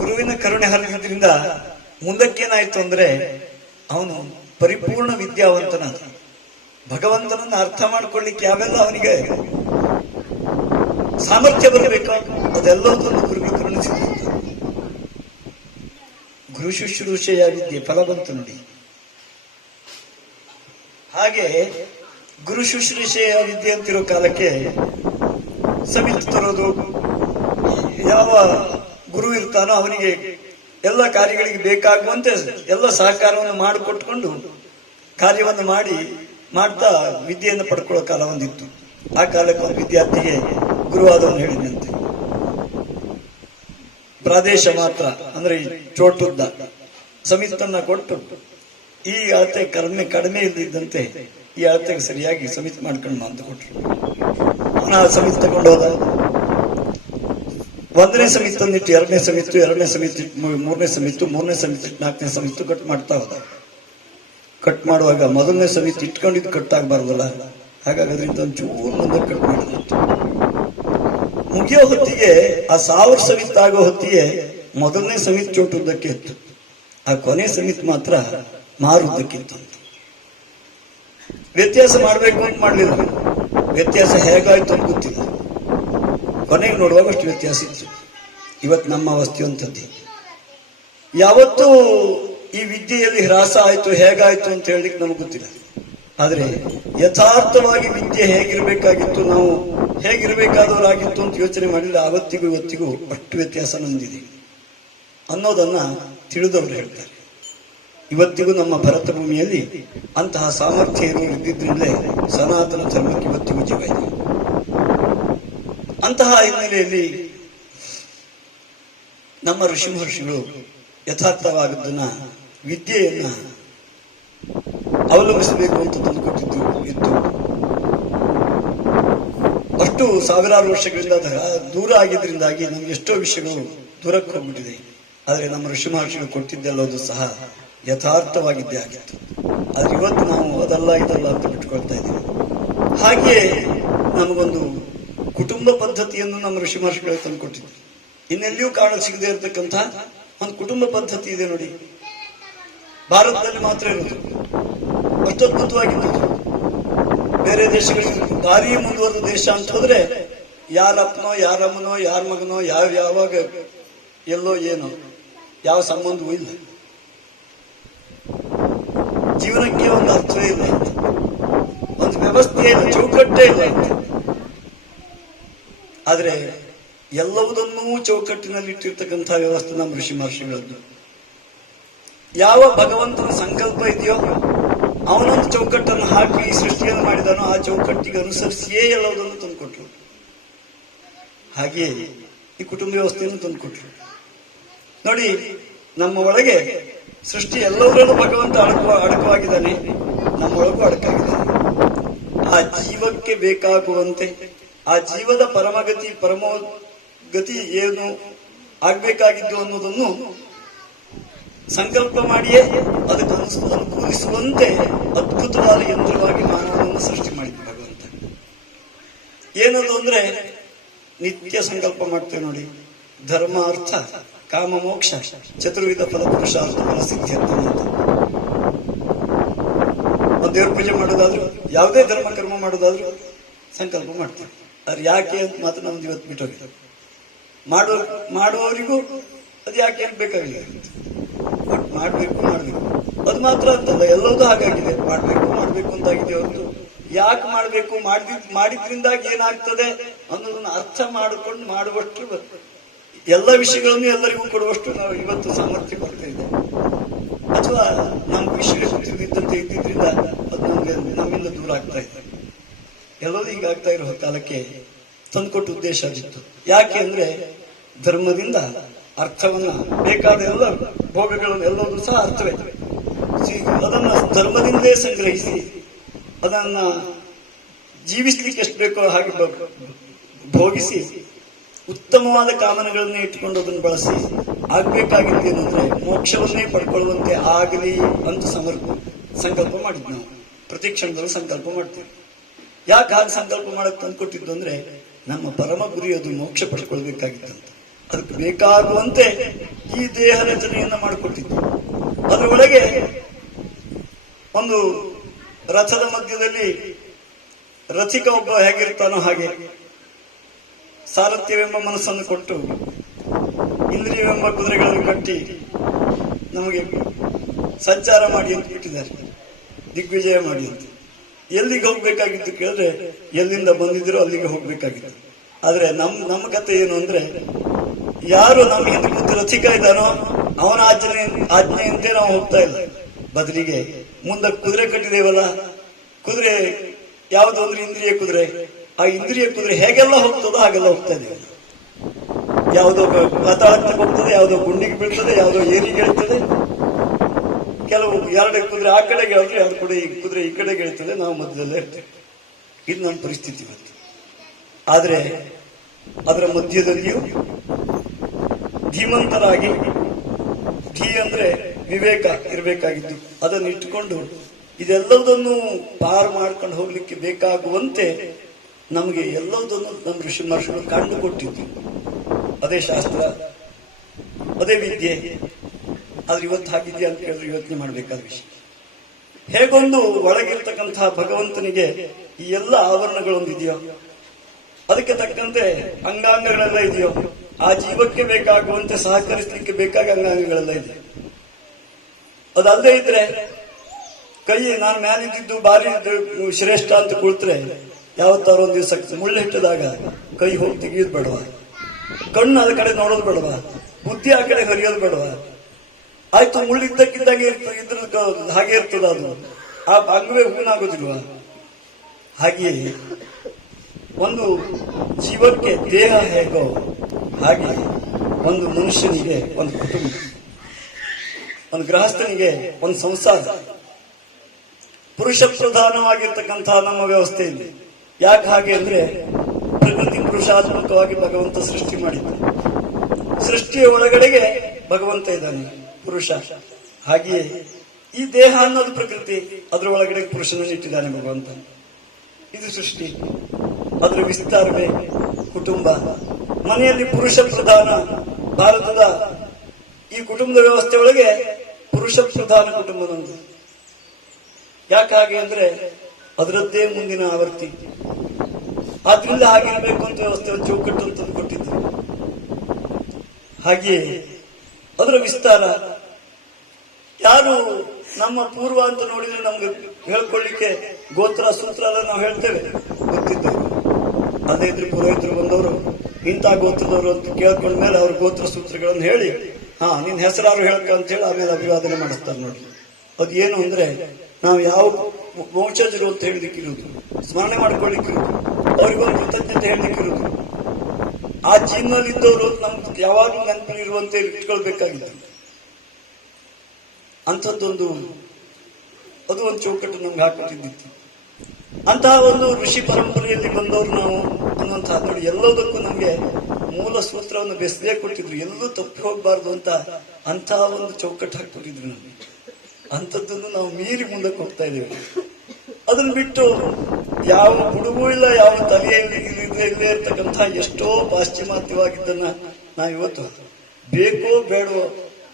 ಗುರುವಿನ ಕರುಣೆ ಹರಿದ್ರಿಂದ ಮುಂದಕ್ಕೇನಾಯ್ತು ಅಂದ್ರೆ ಅವನು ಪರಿಪೂರ್ಣ ವಿದ್ಯಾವಂತನಾದ. ಭಗವಂತನನ್ನ ಅರ್ಥ ಮಾಡ್ಕೊಳ್ಳಿಕ್ಕೆ ಯಾವೆಲ್ಲ ಅವನಿಗೆ ಸಾಮರ್ಥ್ಯ ಬರಬೇಕು ಅದೆಲ್ಲದನ್ನು ಗುರುಗಳು ಕರುಣಿಸಿದ. ಗುರು ಶುಶ್ರೂಷೆಯ ವಿದ್ಯೆ ಫಲ ಬಂತು ನೋಡಿ. ಹಾಗೆ ಗುರು ಶುಶ್ರೂಷೆಯ ವಿದ್ಯೆ ಅಂತಿರೋ ಕಾಲಕ್ಕೆ ಸಮಿತಿ ತರೋದು, ಯಾವ ಗುರು ಇರ್ತಾನೋ ಅವನಿಗೆ ಎಲ್ಲ ಕಾರ್ಯಗಳಿಗೆ ಬೇಕಾಗುವಂತೆ ಎಲ್ಲ ಸಹಕಾರವನ್ನು ಮಾಡಿಕೊಟ್ಕೊಂಡು ಕಾರ್ಯವನ್ನು ಮಾಡ್ತಾ ವಿದ್ಯೆಯನ್ನು ಪಡ್ಕೊಳ್ಳೋ ಕಾಲ ಒಂದಿತ್ತು. ಆ ಕಾಲಕ್ಕೆ ಒಂದು ವಿದ್ಯಾರ್ಥಿಗೆ ಗುರುವಾದವನು ಹೇಳಿದಂತೆ, ಪ್ರಾದೇಶ ಮಾತ್ರ ಅಂದ್ರೆ ಚೋಟುದ್ದ ಸಮಿತನ್ನ ಕೊಟ್ಟು ಈ ಅಳತೆ ಕಡಿಮೆ ಇಲ್ಲದಿದ್ದಂತೆ ಈ ಅಳತೆಗೆ ಸರಿಯಾಗಿ ಸಮಿತಿ ಮಾಡ್ಕೊಂಡು ಅಂತ ಕೊಟ್ರು. ಅವನ ಆ ಸಮಿತಿ ತಗೊಂಡು ಹೋದ. 1ನೇ ಸಮಿತಿ ತಂದಿಟ್ಟು 2ನೇ ಸಮಿತಿ, 2ನೇ ಸಮಿತಿ 3ನೇ ಸಮಿತಿ, 3ನೇ ಸಮಿತಿ 4ನೇ ಸಮಿತಿ ಕಟ್ ಮಾಡ್ತಾ ಹೋದ. ಕಟ್ ಮಾಡುವಾಗ 1ನೇ ಸಮಿತಿ ಇಟ್ಕೊಂಡಿದ್ದು ಕಟ್ ಆಗಬಾರ್ದಲ್ಲ, ಹಾಗಾಗಿ ಅದರಿಂದ ಒಂಚೂರು ಮುಂದೆ ಕಟ್ ಮಾಡಿದ್ರು. ಮುಗಿಯೋ ಹೊತ್ತಿಗೆ ಆ 1000 ಸಮಿತಿ ಆಗೋ ಹೊತ್ತಿಗೆ 1ನೇ ಸಮಿತಿ ಚೋಟುದ್ದಕ್ಕೆ ಇತ್ತು, ಆ ಕೊನೆ ಸಮಿತಿ ಮಾತ್ರ ಮಾರುದ್ದಕ್ಕಿತ್ತು. ವ್ಯತ್ಯಾಸ ಮಾಡ್ಬೇಕು ಅಂತ ಮಾಡ್ಲಿಲ್ಲ, ವ್ಯತ್ಯಾಸ ಹೇಗಾಯ್ತು ಅಂತ ಗೊತ್ತಿಲ್ಲ. ಕೊನೆಗೆ ನೋಡುವಾಗ ಅಷ್ಟು ವ್ಯತ್ಯಾಸ ಇತ್ತು. ಇವತ್ತು ನಮ್ಮ ಅವಸ್ಥೆ ಅಂತದ್ದೇ. ಯಾವತ್ತೂ ಈ ವಿದ್ಯೆಯಲ್ಲಿ ಹ್ರಾಸ ಆಯ್ತು ಹೇಗಾಯ್ತು ಅಂತ ಹೇಳಲಿಕ್ಕೆ ನಮ್ಗೆ ಗೊತ್ತಿಲ್ಲ. ಆದ್ರೆ ಯಥಾರ್ಥವಾಗಿ ವಿದ್ಯೆ ಹೇಗಿರ್ಬೇಕಾಗಿತ್ತು, ನಾವು ಹೇಗಿರ್ಬೇಕಾದವರಾಗಿತ್ತು ಅಂತ ಯೋಚನೆ ಮಾಡಿದ್ರೆ ಆವತ್ತಿಗೂ ಇವತ್ತಿಗೂ ಅಷ್ಟು ವ್ಯತ್ಯಾಸ ನಮ್ದಿದೆ ಅನ್ನೋದನ್ನ ತಿಳಿದವರು ಹೇಳ್ತಾರೆ. ಇವತ್ತಿಗೂ ನಮ್ಮ ಭರತ ಭೂಮಿಯಲ್ಲಿ ಅಂತಹ ಸಾಮರ್ಥ್ಯ ಇದ್ದಿದ್ರಿಂದಲೇ ಸನಾತನ ಧರ್ಮಕ್ಕೆ ಇವತ್ತಿಗೂ ಜೀವ ಇದೆ. ಅಂತಹ ಹಿನ್ನೆಲೆಯಲ್ಲಿ ನಮ್ಮ ಋಷಿ ಮಹರ್ಷಿಗಳು ಯಥಾರ್ಥವಾದದ್ದನ್ನ ವಿದ್ಯೆಯನ್ನ ಅವಲಂಬಿಸಬೇಕು ಅಂತ ತಂದುಕೊಟ್ಟಿದ್ದು ಇತ್ತು. ಅಷ್ಟು ಸಾವಿರಾರು ವರ್ಷಗಳಿಂದ ದೂರ ಆಗಿದ್ರಿಂದಾಗಿ ನಮ್ಗೆ ಎಷ್ಟೋ ವಿಷಯಗಳು ದೂರಕ್ಕೆ ಹೋಗ್ಬಿಟ್ಟಿದೆ. ಆದ್ರೆ ನಮ್ಮ ಋಷಿ ಮಹರ್ಷಿಗಳು ಕೊಟ್ಟಿದ್ದೆಲ್ಲೋದು ಸಹ ಯಥಾರ್ಥವಾಗಿದ್ದೇ ಆಗಿತ್ತು. ಆದ್ರೆ ಇವತ್ತು ನಾವು ಅದಲ್ಲ ಇದಲ್ಲ ಅಂತ ಬಿಟ್ಕೊಳ್ತಾ ಇದ್ದೀವಿ. ಹಾಗೆಯೇ ನಮಗೊಂದು ಕುಟುಂಬ ಪದ್ಧತಿಯನ್ನು ನಮ್ಮ ಋಷಿ ಮಹರ್ಷಿಗಳು ತಂದುಕೊಟ್ಟಿದ್ರು. ಇನ್ನೆಲ್ಲಿಯೂ ಕಾಣ ಸಿಗದೆ ಇರತಕ್ಕಂಥ ಒಂದು ಕುಟುಂಬ ಪದ್ಧತಿ ಇದೆ ನೋಡಿ, ಭಾರತದಲ್ಲಿ ಮಾತ್ರ ಇರೋದು. ಅಷ್ಟು ಅದ್ಭುತವಾಗಿತ್ತು. ಬೇರೆ ದೇಶಗಳಿಗೆ ಭಾರಿ ಮುಂದುವರೆದ ದೇಶ ಅಂತ ಹೋದ್ರೆ ಯಾರಪ್ಪನೋ ಯಾರಮ್ಮನೋ ಯಾರ ಮಗನೋ ಯಾವಾಗ ಎಲ್ಲೋ ಏನೋ ಯಾವ ಸಂಬಂಧವೂ ಇಲ್ಲ, ಜೀವನಕ್ಕೆ ಒಂದು ಅರ್ಥವೇ ಇಲ್ಲ ಅಂತ, ಒಂದು ವ್ಯವಸ್ಥೆ ಇಲ್ಲ, ಚೌಕಟ್ಟೇ ಇಲ್ಲ ಅಂತ. ಆದ್ರೆ ಎಲ್ಲವುದನ್ನೂ ಚೌಕಟ್ಟಿನಲ್ಲಿ ಇಟ್ಟಿರ್ತಕ್ಕಂಥ ವ್ಯವಸ್ಥೆ ನಮ್ಮ ಋಷಿ ಮಹರ್ಷಿಗಳದ್ದು. ಯಾವ ಭಗವಂತನ ಸಂಕಲ್ಪ ಇದೆಯೋ ಅವನೊಂದು ಚೌಕಟ್ಟನ್ನು ಹಾಕಿ ಈ ಸೃಷ್ಟಿಯನ್ನು ಮಾಡಿದಾನೋ ಆ ಚೌಕಟ್ಟಿಗೆ ಅನುಸರಿಸಿಯೇ ಎಲ್ಲವುದನ್ನು ತಂದುಕೊಟ್ರು. ಹಾಗೆಯೇ ಈ ಕುಟುಂಬ ವ್ಯವಸ್ಥೆಯನ್ನು ತಂದುಕೊಟ್ರು. ನೋಡಿ, ನಮ್ಮ ಒಳಗೆ ಸೃಷ್ಟಿ ಎಲ್ಲವರಲ್ಲೂ ಭಗವಂತ ಅಡಕವಾಗಿದ್ದಾನೆ, ನಮ್ಮೊಳಗೂ ಅಡಕಾಗಿದ್ದಾನೆ. ಆ ಜೀವಕ್ಕೆ ಬೇಕಾಗುವಂತೆ ಆ ಜೀವದ ಪರಮೋಗತಿ ಏನು ಆಗ್ಬೇಕಾಗಿದ್ದು ಅನ್ನೋದನ್ನು ಸಂಕಲ್ಪ ಮಾಡಿಯೇ ಅದಕ್ಕೆ ಅನುಕೂಲಿಸುವಂತೆ ಅದ್ಭುತವಾದ ಯಂತ್ರವಾಗಿ ಮಾನವನನ್ನು ಸೃಷ್ಟಿ ಮಾಡಿದ್ದು ಭಗವಂತ. ಏನದು ಅಂದ್ರೆ ನಿತ್ಯ ಸಂಕಲ್ಪ ಮಾಡ್ತೇವೆ ನೋಡಿ, ಧರ್ಮ ಅರ್ಥ ಕಾಮ ಮೋಕ್ಷ ಚತುರ್ವಿಧ ಫಲ ಪುರುಷಾರ್ಥ ಫಲ ಸಿದ್ಧಿ ಅಂತ. ಒಂದು ದೇವ್ರ ಪೂಜೆ ಮಾಡೋದಾದ್ರು ಯಾವುದೇ ಧರ್ಮ ಕರ್ಮ ಮಾಡೋದಾದ್ರು ಸಂಕಲ್ಪ ಮಾಡ್ತೇವೆ. ಅದ್ರ ಯಾಕೆ ಅಂತ ಮಾತ್ರ ನಮ್ದು ಇವತ್ತು ಬಿಟ್ಟೋಗಿದೆ. ಮಾಡುವವರಿಗೂ ಅದು ಯಾಕೆ ಅಂತ ಬೇಕಾಗಿಲ್ಲ, ಮಾಡ್ಬೇಕು ಅದು ಮಾತ್ರ ಅಂತಲ್ಲ, ಎಲ್ಲವೂ ಹಾಗಾಗಿದೆ. ಮಾಡ್ಬೇಕು ಅಂತಾಗಿದೆ ಹೊರತು ಯಾಕೆ ಮಾಡ್ಬೇಕು, ಮಾಡಿದ್ರಿಂದಾಗಿ ಏನಾಗ್ತದೆ ಅನ್ನೋದನ್ನ ಅರ್ಥ ಮಾಡಿಕೊಂಡು ಮಾಡುವಷ್ಟು ಎಲ್ಲ ವಿಷಯಗಳನ್ನು ಎಲ್ಲರಿಗೂ ಕೊಡುವಷ್ಟು ನಾವು ಇವತ್ತು ಸಾಮರ್ಥ್ಯ ಪಡ್ತಾ ಇದ್ದೇವೆ. ಅಥವಾ ನಮ್ಗೆ ವಿಷಯ ಗೊತ್ತಿದ್ದಂತೆ ಇದ್ದಿದ್ರಿಂದ ಅದು ನಮ್ಮಿಂದ ದೂರ ಆಗ್ತಾ ಇದೆ. ಎಲ್ಲವೂ ಹೀಗಾಗ್ತಾ ಇರೋ ಕಾಲಕ್ಕೆ ತಂದುಕೊಟ್ಟ ಉದ್ದೇಶ ಆಗಿತ್ತು. ಯಾಕೆ ಅಂದ್ರೆ ಧರ್ಮದಿಂದ ಅರ್ಥವನ್ನ ಬೇಕಾದ ಎಲ್ಲ ಭೋಗಗಳನ್ನು ಎಲ್ಲವೂ ಸಹ ಅರ್ಥವೇ, ಅದನ್ನ ಧರ್ಮದಿಂದಲೇ ಸಂಗ್ರಹಿಸಿ ಅದನ್ನ ಜೀವಿಸ್ಲಿಕ್ಕೆ ಎಷ್ಟು ಬೇಕೋ ಹಾಗೆ ಭೋಗಿಸಿ ಉತ್ತಮವಾದ ಕಾಮನೆಗಳನ್ನೇ ಇಟ್ಟುಕೊಂಡು ಅದನ್ನು ಬಳಸಿ ಆಗ್ಬೇಕಾಗಿದ್ದೇನೆಂದ್ರೆ ಮೋಕ್ಷವನ್ನೇ ಪಡ್ಕೊಳ್ಳುವಂತೆ ಆಗಲಿ ಅಂತ ಸಂಕಲ್ಪ ಮಾಡಿದ್ ನಾವು. ಪ್ರತಿ ಕ್ಷಣದಲ್ಲೂ ಸಂಕಲ್ಪ ಮಾಡ್ತೇವೆ. ಯಾಕೆ ಹಾಗೆ ಸಂಕಲ್ಪ ಮಾಡಕ್ ತಂದ್ಕೊಟ್ಟಿದ್ದು ಅಂದ್ರೆ ನಮ್ಮ ಪರಮ ಗುರಿ ಅದು ಮೋಕ್ಷ ಪಡ್ಕೊಳ್ಬೇಕಾಗಿತ್ತಂತ. ಅದಕ್ಕೆ ಬೇಕಾಗುವಂತೆ ಈ ದೇಹ ರಚನೆಯನ್ನ ಮಾಡಿಕೊಟ್ಟಿದ್ದು. ಅದರೊಳಗೆ ಒಂದು ರಥದ ಮಧ್ಯದಲ್ಲಿ ರಥಿಕ ಒಬ್ಬ ಹೇಗಿರ್ತಾನೋ ಹಾಗೆ ಸಾರಥ್ಯವೆಂಬ ಮನಸ್ಸನ್ನು ಕೊಟ್ಟು ಇಂದ್ರಿಯವೆಂಬ ಕುದುರೆಗಳನ್ನು ಕಟ್ಟಿ ನಮಗೆ ಸಂಚಾರ ಮಾಡಿ ಅಂತ ಬಿಟ್ಟಿದ್ದಾರೆ, ದಿಗ್ವಿಜಯ ಮಾಡಿ ಅಂತ. ಎಲ್ಲಿಗೆ ಹೋಗ್ಬೇಕಾಗಿತ್ತು ಕೇಳಿದ್ರೆ ಎಲ್ಲಿಂದ ಬಂದಿದ್ದೀರೋ ಅಲ್ಲಿಗೆ ಹೋಗ್ಬೇಕಾಗಿತ್ತು. ಆದ್ರೆ ನಮ್ಮ ಕತೆ ಏನು ಅಂದ್ರೆ, ಯಾರು ನಮ್ಮ ಹಿಂದೆ ಕೂತು ರಥಿಕ ಇದ್ದಾನೋ ಅವನ ಆಜ್ಞೆಯಂತೆ ನಾವು ಹೋಗ್ತಾ ಇಲ್ಲ. ಬದಲಿಗೆ ಮುಂದೆ ಕುದುರೆ ಕಟ್ಟಿದೇವಲ್ಲ, ಕುದುರೆ ಯಾವುದು ಅಂದ್ರೆ ಇಂದ್ರಿಯ ಕುದುರೆ. ಆ ಇಂದ್ರಿಯ ಕುದುರೆ ಹೇಗೆಲ್ಲ ಹೋಗ್ತದೋ ಹಾಗೆಲ್ಲ ಹೋಗ್ತಾ ಇದೆ. ಯಾವುದೋ ಪಾತಾಳಕ್ಕೆ ಹೋಗ್ತದೆ, ಯಾವುದೋ ಗುಂಡಿಗೆ ಬೀಳ್ತದೆ, ಯಾವುದೋ ಏರಿಗೆ ಹೇಳ್ತದೆ. ಕೆಲವು ಎರಡು ಕುದುರೆ ಆ ಕಡೆಗೆ ಹೇಳಿದ್ರೆ ಅದು ಕೂಡ ಈ ಕುದುರೆ ಈ ಕಡೆಗೆ ಹೇಳ್ತದೆ, ನಾವು ಮಧ್ಯದಲ್ಲೇ ಇರ್ತೇವೆ. ಇದು ನಮ್ಮ ಪರಿಸ್ಥಿತಿ ಇವತ್ತು. ಆದ್ರೆ ಅದರ ಮಧ್ಯದಲ್ಲಿಯೂ ಧೀಮಂತರಾಗಿ, ಧೀ ಅಂದ್ರೆ ವಿವೇಕ ಇರಬೇಕಾಗಿದ್ದು, ಅದನ್ನು ಇಟ್ಟುಕೊಂಡು ಇದೆಲ್ಲದನ್ನು ಪಾರು ಮಾಡ್ಕೊಂಡು ಹೋಗ್ಲಿಕ್ಕೆ ಬೇಕಾಗುವಂತೆ ನಮಗೆ ಎಲ್ಲದನ್ನು ನಮ್ಮ ಋಷಿ ಮಹರ್ಷಿಗಳು ಕಂಡುಕೊಟ್ಟಿದ್ರು. ಅದೇ ಶಾಸ್ತ್ರ, ಅದೇ ವಿದ್ಯೆ. ಆದ್ರೆ ಇವತ್ತು ಹಾಗಿದೆಯಾ ಅಂತ ಹೇಳಿದ್ರೆ ಯೋಚನೆ ಮಾಡಬೇಕಾದ ವಿಷಯ. ಹೇಗೊಂದು ಒಳಗಿರ್ತಕ್ಕಂತಹ ಭಗವಂತನಿಗೆ ಈ ಎಲ್ಲ ಆವರಣಗಳೊಂದಿದೆಯೋ, ಅದಕ್ಕೆ ತಕ್ಕಂತೆ ಅಂಗಾಂಗಗಳೆಲ್ಲ ಇದೆಯೋ, ಆ ಜೀವಕ್ಕೆ ಬೇಕಾಗುವಂತೆ ಸಹಕರಿಸಲಿಕ್ಕೆ ಬೇಕಾಗಿ ಅಂಗಾಂಗಗಳೆಲ್ಲ ಇದೆ. ಅದಲ್ಲದೆ ಇದ್ರೆ ಕೈ ನಾನು ಮ್ಯಾಲಿದ್ದು ಬಾರಿ ಶ್ರೇಷ್ಠ ಅಂತ ಕುಳಿತರೆ ಯಾವತ್ತಾರು ಒಂದು ದಿವಸ ಮುಳ್ಳು ಹಿಟ್ಟಿದಾಗ ಕೈ ಹೋಗಿ ತೆಗೆಯೋದು ಬೇಡವ, ಕಣ್ಣು ಅದ ಕಡೆ ನೋಡೋದು ಬೇಡವ, ಬುದ್ಧಿ ಆ ಕಡೆ ಹರಿಯೋದು ಬೇಡವ. ಆಯ್ತು, ಮುಳ್ಳಿದ್ದಕ್ಕಿದ್ದಂಗೆ ಇದ್ರ ಹಾಗೆ ಇರ್ತದ, ಅದು ಆ ಅಂಗವೇ ಹೂನಾಗೋದಿಲ್ವ? ಹಾಗೆಯೇ ಒಂದು ಜೀವಕ್ಕೆ ದೇಹ ಹೇಗೋ ಹಾಗೆ ಒಂದು ಮನುಷ್ಯನಿಗೆ ಒಂದು ಕುಟುಂಬ, ಒಂದು ಗೃಹಸ್ಥನಿಗೆ ಒಂದು ಸಂಸಾರ. ಪುರುಷ ಪ್ರಧಾನವಾಗಿರ್ತಕ್ಕಂತಹ ನಮ್ಮ ವ್ಯವಸ್ಥೆ ಇದೆ. ಯಾಕೆ ಹಾಗೆ ಅಂದ್ರೆ, ಪ್ರಕೃತಿ ಪುರುಷಾತ್ಮಕವಾಗಿ ಭಗವಂತ ಸೃಷ್ಟಿ ಮಾಡಿದ್ದ. ಸೃಷ್ಟಿಯ ಒಳಗಡೆಗೆ ಭಗವಂತ ಇದ್ದಾನೆ, ಪುರುಷ. ಹಾಗೆಯೇ ಈ ದೇಹ ಅನ್ನೋದು ಪ್ರಕೃತಿ, ಅದರ ಒಳಗಡೆ ಪುರುಷನನ್ನು ಇಟ್ಟಿದ್ದಾನೆ ಭಗವಂತ. ಇದು ಸೃಷ್ಟಿ. ಅದರ ವಿಸ್ತಾರವೇ ಕುಟುಂಬ. ಮನೆಯಲ್ಲಿ ಪುರುಷ ಪ್ರಧಾನ. ಭಾರತದ ಈ ಕುಟುಂಬದ ವ್ಯವಸ್ಥೆ ಒಳಗೆ ಪುರುಷ ಪ್ರಧಾನ ಕುಟುಂಬದೊಂದು. ಯಾಕೆ ಹಾಗೆ ಅಂದ್ರೆ ಅದರದ್ದೇ ಮುಂದಿನ ಆವರ್ತಿ. ಆದ್ರಿಂದ ಹಾಗಿರ್ಬೇಕು ಅಂತ ವ್ಯವಸ್ಥೆ ಚೌಕಟ್ಟು ಅಂತ ಕೊಟ್ಟಿದ್ದಾರೆ. ಹಾಗೆಯೇ ಅದರ ವಿಸ್ತಾರ. ಯಾರು ನಮ್ಮ ಪೂರ್ವ ಅಂತ ನೋಡಿದ್ರೆ ನಮ್ಗೆ ಹೇಳ್ಕೊಳ್ಳಿಕ್ಕೆ ಗೋತ್ರ ಸೂತ್ರ ಎಲ್ಲ ನಾವು ಹೇಳ್ತೇವೆ, ಗೊತ್ತಿದ್ದೇವೆ. ಅದೇ ಇದ್ರೆ ಪುರೋಹಿತರು ಬಂದವರು ಇಂಥ ಗೋತ್ರದವರು ಅಂತ ಕೇಳ್ಕೊಂಡ್ಮೇಲೆ ಅವ್ರ ಗೋತ್ರ ಸೂತ್ರಗಳನ್ನು ಹೇಳಿ, ನಿನ್ ಹೆಸರಾರು ಹೇಳ್ಕ ಅಂತ ಹೇಳಿ ಆಮೇಲೆ ಅಭಿವಾದನೆ ಮಾಡಿಸ್ತಾರೆ. ನೋಡಿ, ಅದು ಏನು ಅಂದ್ರೆ ನಾವು ಯಾವ ವಂಶಜರು ಅಂತ ಹೇಳಲಿಕ್ಕಿರುವುದು, ಸ್ಮರಣೆ ಮಾಡ್ಕೊಳ್ಳಿಕ್ಕಿರುವುದು, ಅವ್ರಿಗೊಂದು ಕೃತಜ್ಞತೆ ಹೇಳಲಿಕ್ಕಿರುವುದು. ಆ ಜೀವನದಲ್ಲಿ ಇದ್ದವರು ನಮ್ಗೆ ಯಾವಾಗಲೂ ನೆನಪಿರುವಂತೆ ಇಟ್ಕೊಳ್ಬೇಕಾಗಿತ್ತು. ಅಂಥದ್ದೊಂದು ಅದು ಒಂದು ಚೌಕಟ್ಟು ನಮ್ಗೆ ಹಾಕೊಟ್ಟಿದ್ದಿತ್ತು. ಅಂತಹ ಒಂದು ಋಷಿ ಪರಂಪರೆಯಲ್ಲಿ ಬಂದವರು ನಾವು ಅನ್ನುವಂತಹ ನೋಡಿ, ಎಲ್ಲದಕ್ಕೂ ನಮ್ಗೆ ಮೂಲ ಸೂತ್ರವನ್ನು ಬೆಸದೇ ಕೊಟ್ಟಿದ್ರು, ಎಲ್ಲೂ ತಪ್ಪಿ ಹೋಗಬಾರ್ದು ಅಂತ ಅಂತಹ ಒಂದು ಚೌಕಟ್ಟು ಹಾಕೊಟ್ಟಿದ್ರು ನಮ್ಗೆ. ಅಂಥದ್ದನ್ನು ನಾವು ಮೀರಿ ಮುಂದಕ್ಕೆ ಹೋಗ್ತಾ ಇದ್ದೇವೆ. ಅದನ್ನು ಬಿಟ್ಟು ಯಾವ ಹುಡುಗೂ ಇಲ್ಲ, ಯಾವ ತಲೆಯಲ್ಲಿ ಇಲ್ಲೇ ಇರ್ತಕ್ಕಂತಹ ಎಷ್ಟೋ ಪಾಶ್ಚಿಮಾತ್ಯವಾಗಿದ್ದನ್ನ ನಾವಿವತ್ತು ಬೇಕೋ ಬೇಡವೋ,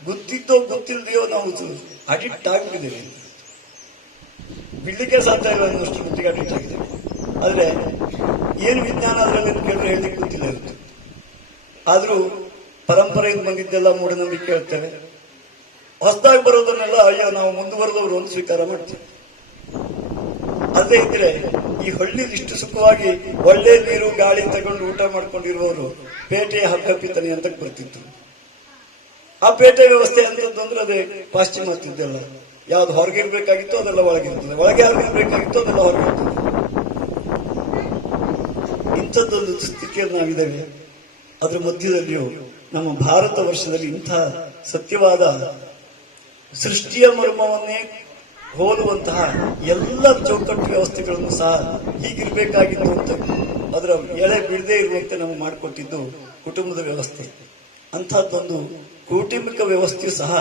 ಗೊತ್ತಿದ್ದೋ ಗೊತ್ತಿಲ್ಲದೆಯೋ ನಾವು ಅಡಿಕ್ಟ್ ಆಗ್ಬಿಟ್ಟಿದ್ದೇವೆ. ಬಿಡ್ಲಿಕ್ಕೆ ಸಾಧ್ಯ ಇಲ್ಲ ಅನ್ನೋಷ್ಟು ಮಟ್ಟಿಗೆ ಅಡಿಕ್ಟ್ ಆಗಿದ್ದೇವೆ. ಆದ್ರೆ ಏನು ವಿಜ್ಞಾನ ಅದರಲ್ಲಿ ಕೇಳಿದ್ರೆ ಹೇಳಲಿಕ್ಕೆ ಗೊತ್ತಿಲ್ಲ ಇವತ್ತು. ಆದ್ರೂ ಪರಂಪರೆಯಿಂದ ಬಂದಿದ್ದೆಲ್ಲ ಮೂಢನಂಬಿಕೆ ಹೇಳ್ತೇವೆ. ಹೊಸದಾಗಿ ಬರೋದನ್ನೆಲ್ಲ ಅಯ್ಯೋ ನಾವು ಮುಂದುವರೆದವರು ಒಂದು ಸ್ವೀಕಾರ ಮಾಡ್ತೀವಿ. ಅಲ್ಲದೆ ಇದ್ರೆ ಈ ಹಳ್ಳಿಲಿ ಇಷ್ಟು ಸುಖವಾಗಿ ಒಳ್ಳೆ ನೀರು ಗಾಳಿ ತಗೊಂಡು ಊಟ ಮಾಡ್ಕೊಂಡಿರುವವರು ಪೇಟೆಯ ಹಕ್ಕಪಿತನಿ ಅಂತ ಬರ್ತಿತ್ತು. ಆ ಪೇಟೆ ವ್ಯವಸ್ಥೆ ಅಂತದ್ದು ಅಂದ್ರೆ ಅದೇ ಪಾಶ್ಚಿಮಾತ್ಯದ್ದೆಲ್ಲ. ಯಾವ್ದು ಹೊರಗಿರ್ಬೇಕಾಗಿತ್ತು ಅದೆಲ್ಲ ಒಳಗಿರ್ತದೆ, ಒಳಗೆ ಯಾವ್ದಿರ್ಬೇಕಾಗಿತ್ತು ಅದೆಲ್ಲ ಹೊರಗಿರ್ತದೆ. ಇಂಥದ್ದೊಂದು ಸ್ಥಿತಿಯಲ್ಲಿ ನಾವಿದ್ದೇವೆ. ಅದ್ರ ಮಧ್ಯದಲ್ಲಿಯೂ ನಮ್ಮ ಭಾರತ ವರ್ಷದಲ್ಲಿ ಇಂಥ ಸತ್ಯವಾದ ಸೃಷ್ಟಿಯ ಮರ್ಮವನ್ನೇ ಹೋಲುವಂತಹ ಎಲ್ಲ ಚೌಕಟ್ಟು ವ್ಯವಸ್ಥೆಗಳನ್ನು ಸಹ ಹೀಗಿರ್ಬೇಕಾಗಿತ್ತು ಅಂತ ಅದರ ಎಳೆ ಬಿಡದೇ ಇರುವಂತೆ ನಮಗೆ ಮಾಡಿಕೊಟ್ಟಿದ್ದು ಕುಟುಂಬದ ವ್ಯವಸ್ಥೆ. ಅಂಥದ್ದೊಂದು ಕೌಟುಂಬಿಕ ವ್ಯವಸ್ಥೆಯು ಸಹ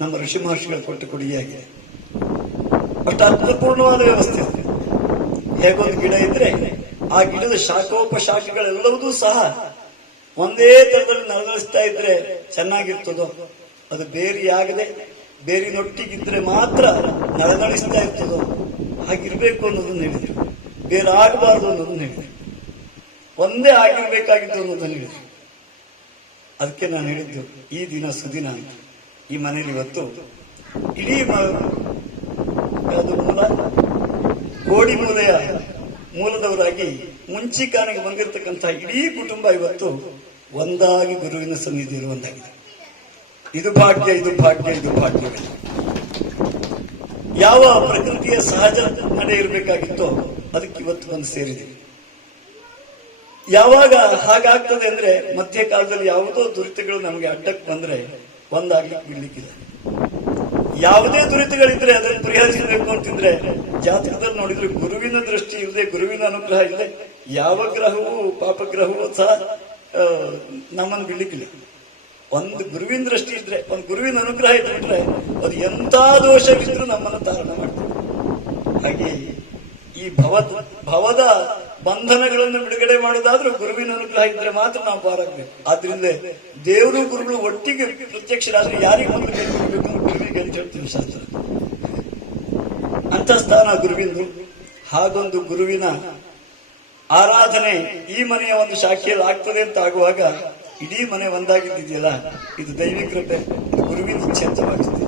ನಮ್ಮ ಋಷಿ ಮಹರ್ಷಿಗಳು ಕೊಟ್ಟ ಕೊಡುಗೆಯಾಗಿದೆ. ಅಷ್ಟು ಅರ್ಥಪೂರ್ಣವಾದ ವ್ಯವಸ್ಥೆ. ಹೇಗೊಂದು ಗಿಡ ಇದ್ರೆ ಆ ಗಿಡದ ಶಾಖೋಪಶಾಖೆಗಳೆಲ್ಲವೂ ಸಹ ಒಂದೇ ತರದಲ್ಲಿ ನರಳಿಸ್ತಾ ಇದ್ರೆ ಚೆನ್ನಾಗಿರ್ತದೋ, ಅದು ಬೇರೆಯಾಗದೆ ಬೇರಿನೊಟ್ಟಿಗಿದ್ರೆ ಮಾತ್ರ ನಳನಳಿಸ್ತಾ ಇರ್ತದೋ ಹಾಗಿರ್ಬೇಕು ಅನ್ನೋದನ್ನ ಹೇಳಿದ್ರು. ಬೇರೆ ಆಗಬಾರ್ದು ಅನ್ನೋದನ್ನ ಹೇಳಿದ್ರು. ಒಂದೇ ಆಗಿರ್ಬೇಕಾಗಿತ್ತು ಅನ್ನೋದನ್ನ ಹೇಳಿದ್ರು. ಅದಕ್ಕೆ ನಾನು ಹೇಳಿದ್ದು ಈ ದಿನ ಸುದಿನ ಅಂತ. ಈ ಮನೇಲಿ ಇವತ್ತು ಇಡೀ ಅದು ಮೂಲ ಗೋಡಿ ಮೂಲದವರಾಗಿ ಮುಂಚಿಕಾಣಿಗೆ ಬಂದಿರತಕ್ಕಂಥ ಇಡೀ ಕುಟುಂಬ ಇವತ್ತು ಒಂದಾಗಿ ಗುರುವಿನ ಸನ್ನಿಧಿಯಲ್ಲಿ ಒಂದಾಗಿದೆ. ಇದು ಭಾಗ್ಯ, ಇದು ಭಾಗ್ಯ, ಇದು ಭಾಗ್ಯ. ಯಾವ ಪ್ರಕೃತಿಯ ಸಹಜ ನಡೆ ಇರಬೇಕಾಗಿತ್ತೋ ಅದಕ್ಕೆ ಇವತ್ತು ಒಂದು ಸೇರಿದೆ. ಯಾವಾಗ ಹಾಗಾಗ್ತದೆ ಅಂದ್ರೆ ಮಧ್ಯಕಾಲದಲ್ಲಿ ಯಾವುದೋ ದುರಿತಗಳು ನಮಗೆ ಅಡ್ಡಕ್ಕೆ ಬಂದ್ರೆ ಒಂದಾಗ್ಲಿಕ್ಕೆ ಬಿಡ್ಲಿಕ್ಕಿದೆ. ಯಾವುದೇ ದುರಿತಗಳಿದ್ರೆ ಅದನ್ನು ಪರಿಹರಿಸಬೇಕು ಅಂತಿದ್ರೆ ಜಾತಕದಲ್ಲಿ ನೋಡಿದ್ರೆ ಗುರುವಿನ ದೃಷ್ಟಿ ಇಲ್ಲದೆ, ಗುರುವಿನ ಅನುಗ್ರಹ ಇಲ್ಲದೆ ಯಾವ ಗ್ರಹವೂ ಪಾಪಗ್ರಹವೂ ಸಹ ನಮ್ಮನ್ನು ಬಿಡ್ಲಿಕ್ಕಿಲ್ಲ. ಒಂದು ಗುರುವಿನ ದೃಷ್ಟಿ ಇದ್ರೆ, ಒಂದು ಗುರುವಿನ ಅನುಗ್ರಹ ಇದ್ರೆ ಅದು ಎಂಥ ದೋಷವಿದ್ರೂ ನಮ್ಮನ್ನು ತಾರಣ ಮಾಡ್ತದೆ. ಹಾಗೆ ಈ ಭವದ ಬಂಧನಗಳನ್ನು ಬಿಡುಗಡೆ ಮಾಡೋದಾದ್ರೂ ಗುರುವಿನ ಅನುಗ್ರಹ ಇದ್ರೆ ಮಾತ್ರ ನಾವು ಪಾರಾಗಬೇಕು. ಆದ್ರಿಂದ ದೇವರು ಗುರುಗಳು ಒಟ್ಟಿಗೆ ಪ್ರತ್ಯಕ್ಷರಾದ್ರೆ ಯಾರಿಗೆ ಮೊದಲು ಕೈಗೊಳ್ಳಬೇಕು ಗುರುವಿಗೆ ಅಂತ ಹೇಳ್ತೀವಿ ಶಾಸ್ತ್ರ. ಅಂತ ಸ್ಥಾನ ಗುರುವಿಂದು. ಹಾಗೊಂದು ಗುರುವಿನ ಆರಾಧನೆ ಈ ಮನೆಯ ಒಂದು ಶಾಖೆಯಲ್ಲಿ ಆಗ್ತದೆ ಅಂತ ಆಗುವಾಗ ಇಡೀ ಮನೆ ಒಂದಾಗಿದ್ದಿದೆಯಲ್ಲ, ಇದು ದೈವಿಕ ಕೃಪೆ, ಗುರುವಿನ ಇಚ್ಛೆ ಅಂತ ಮಾಡ್ತಿದೆ.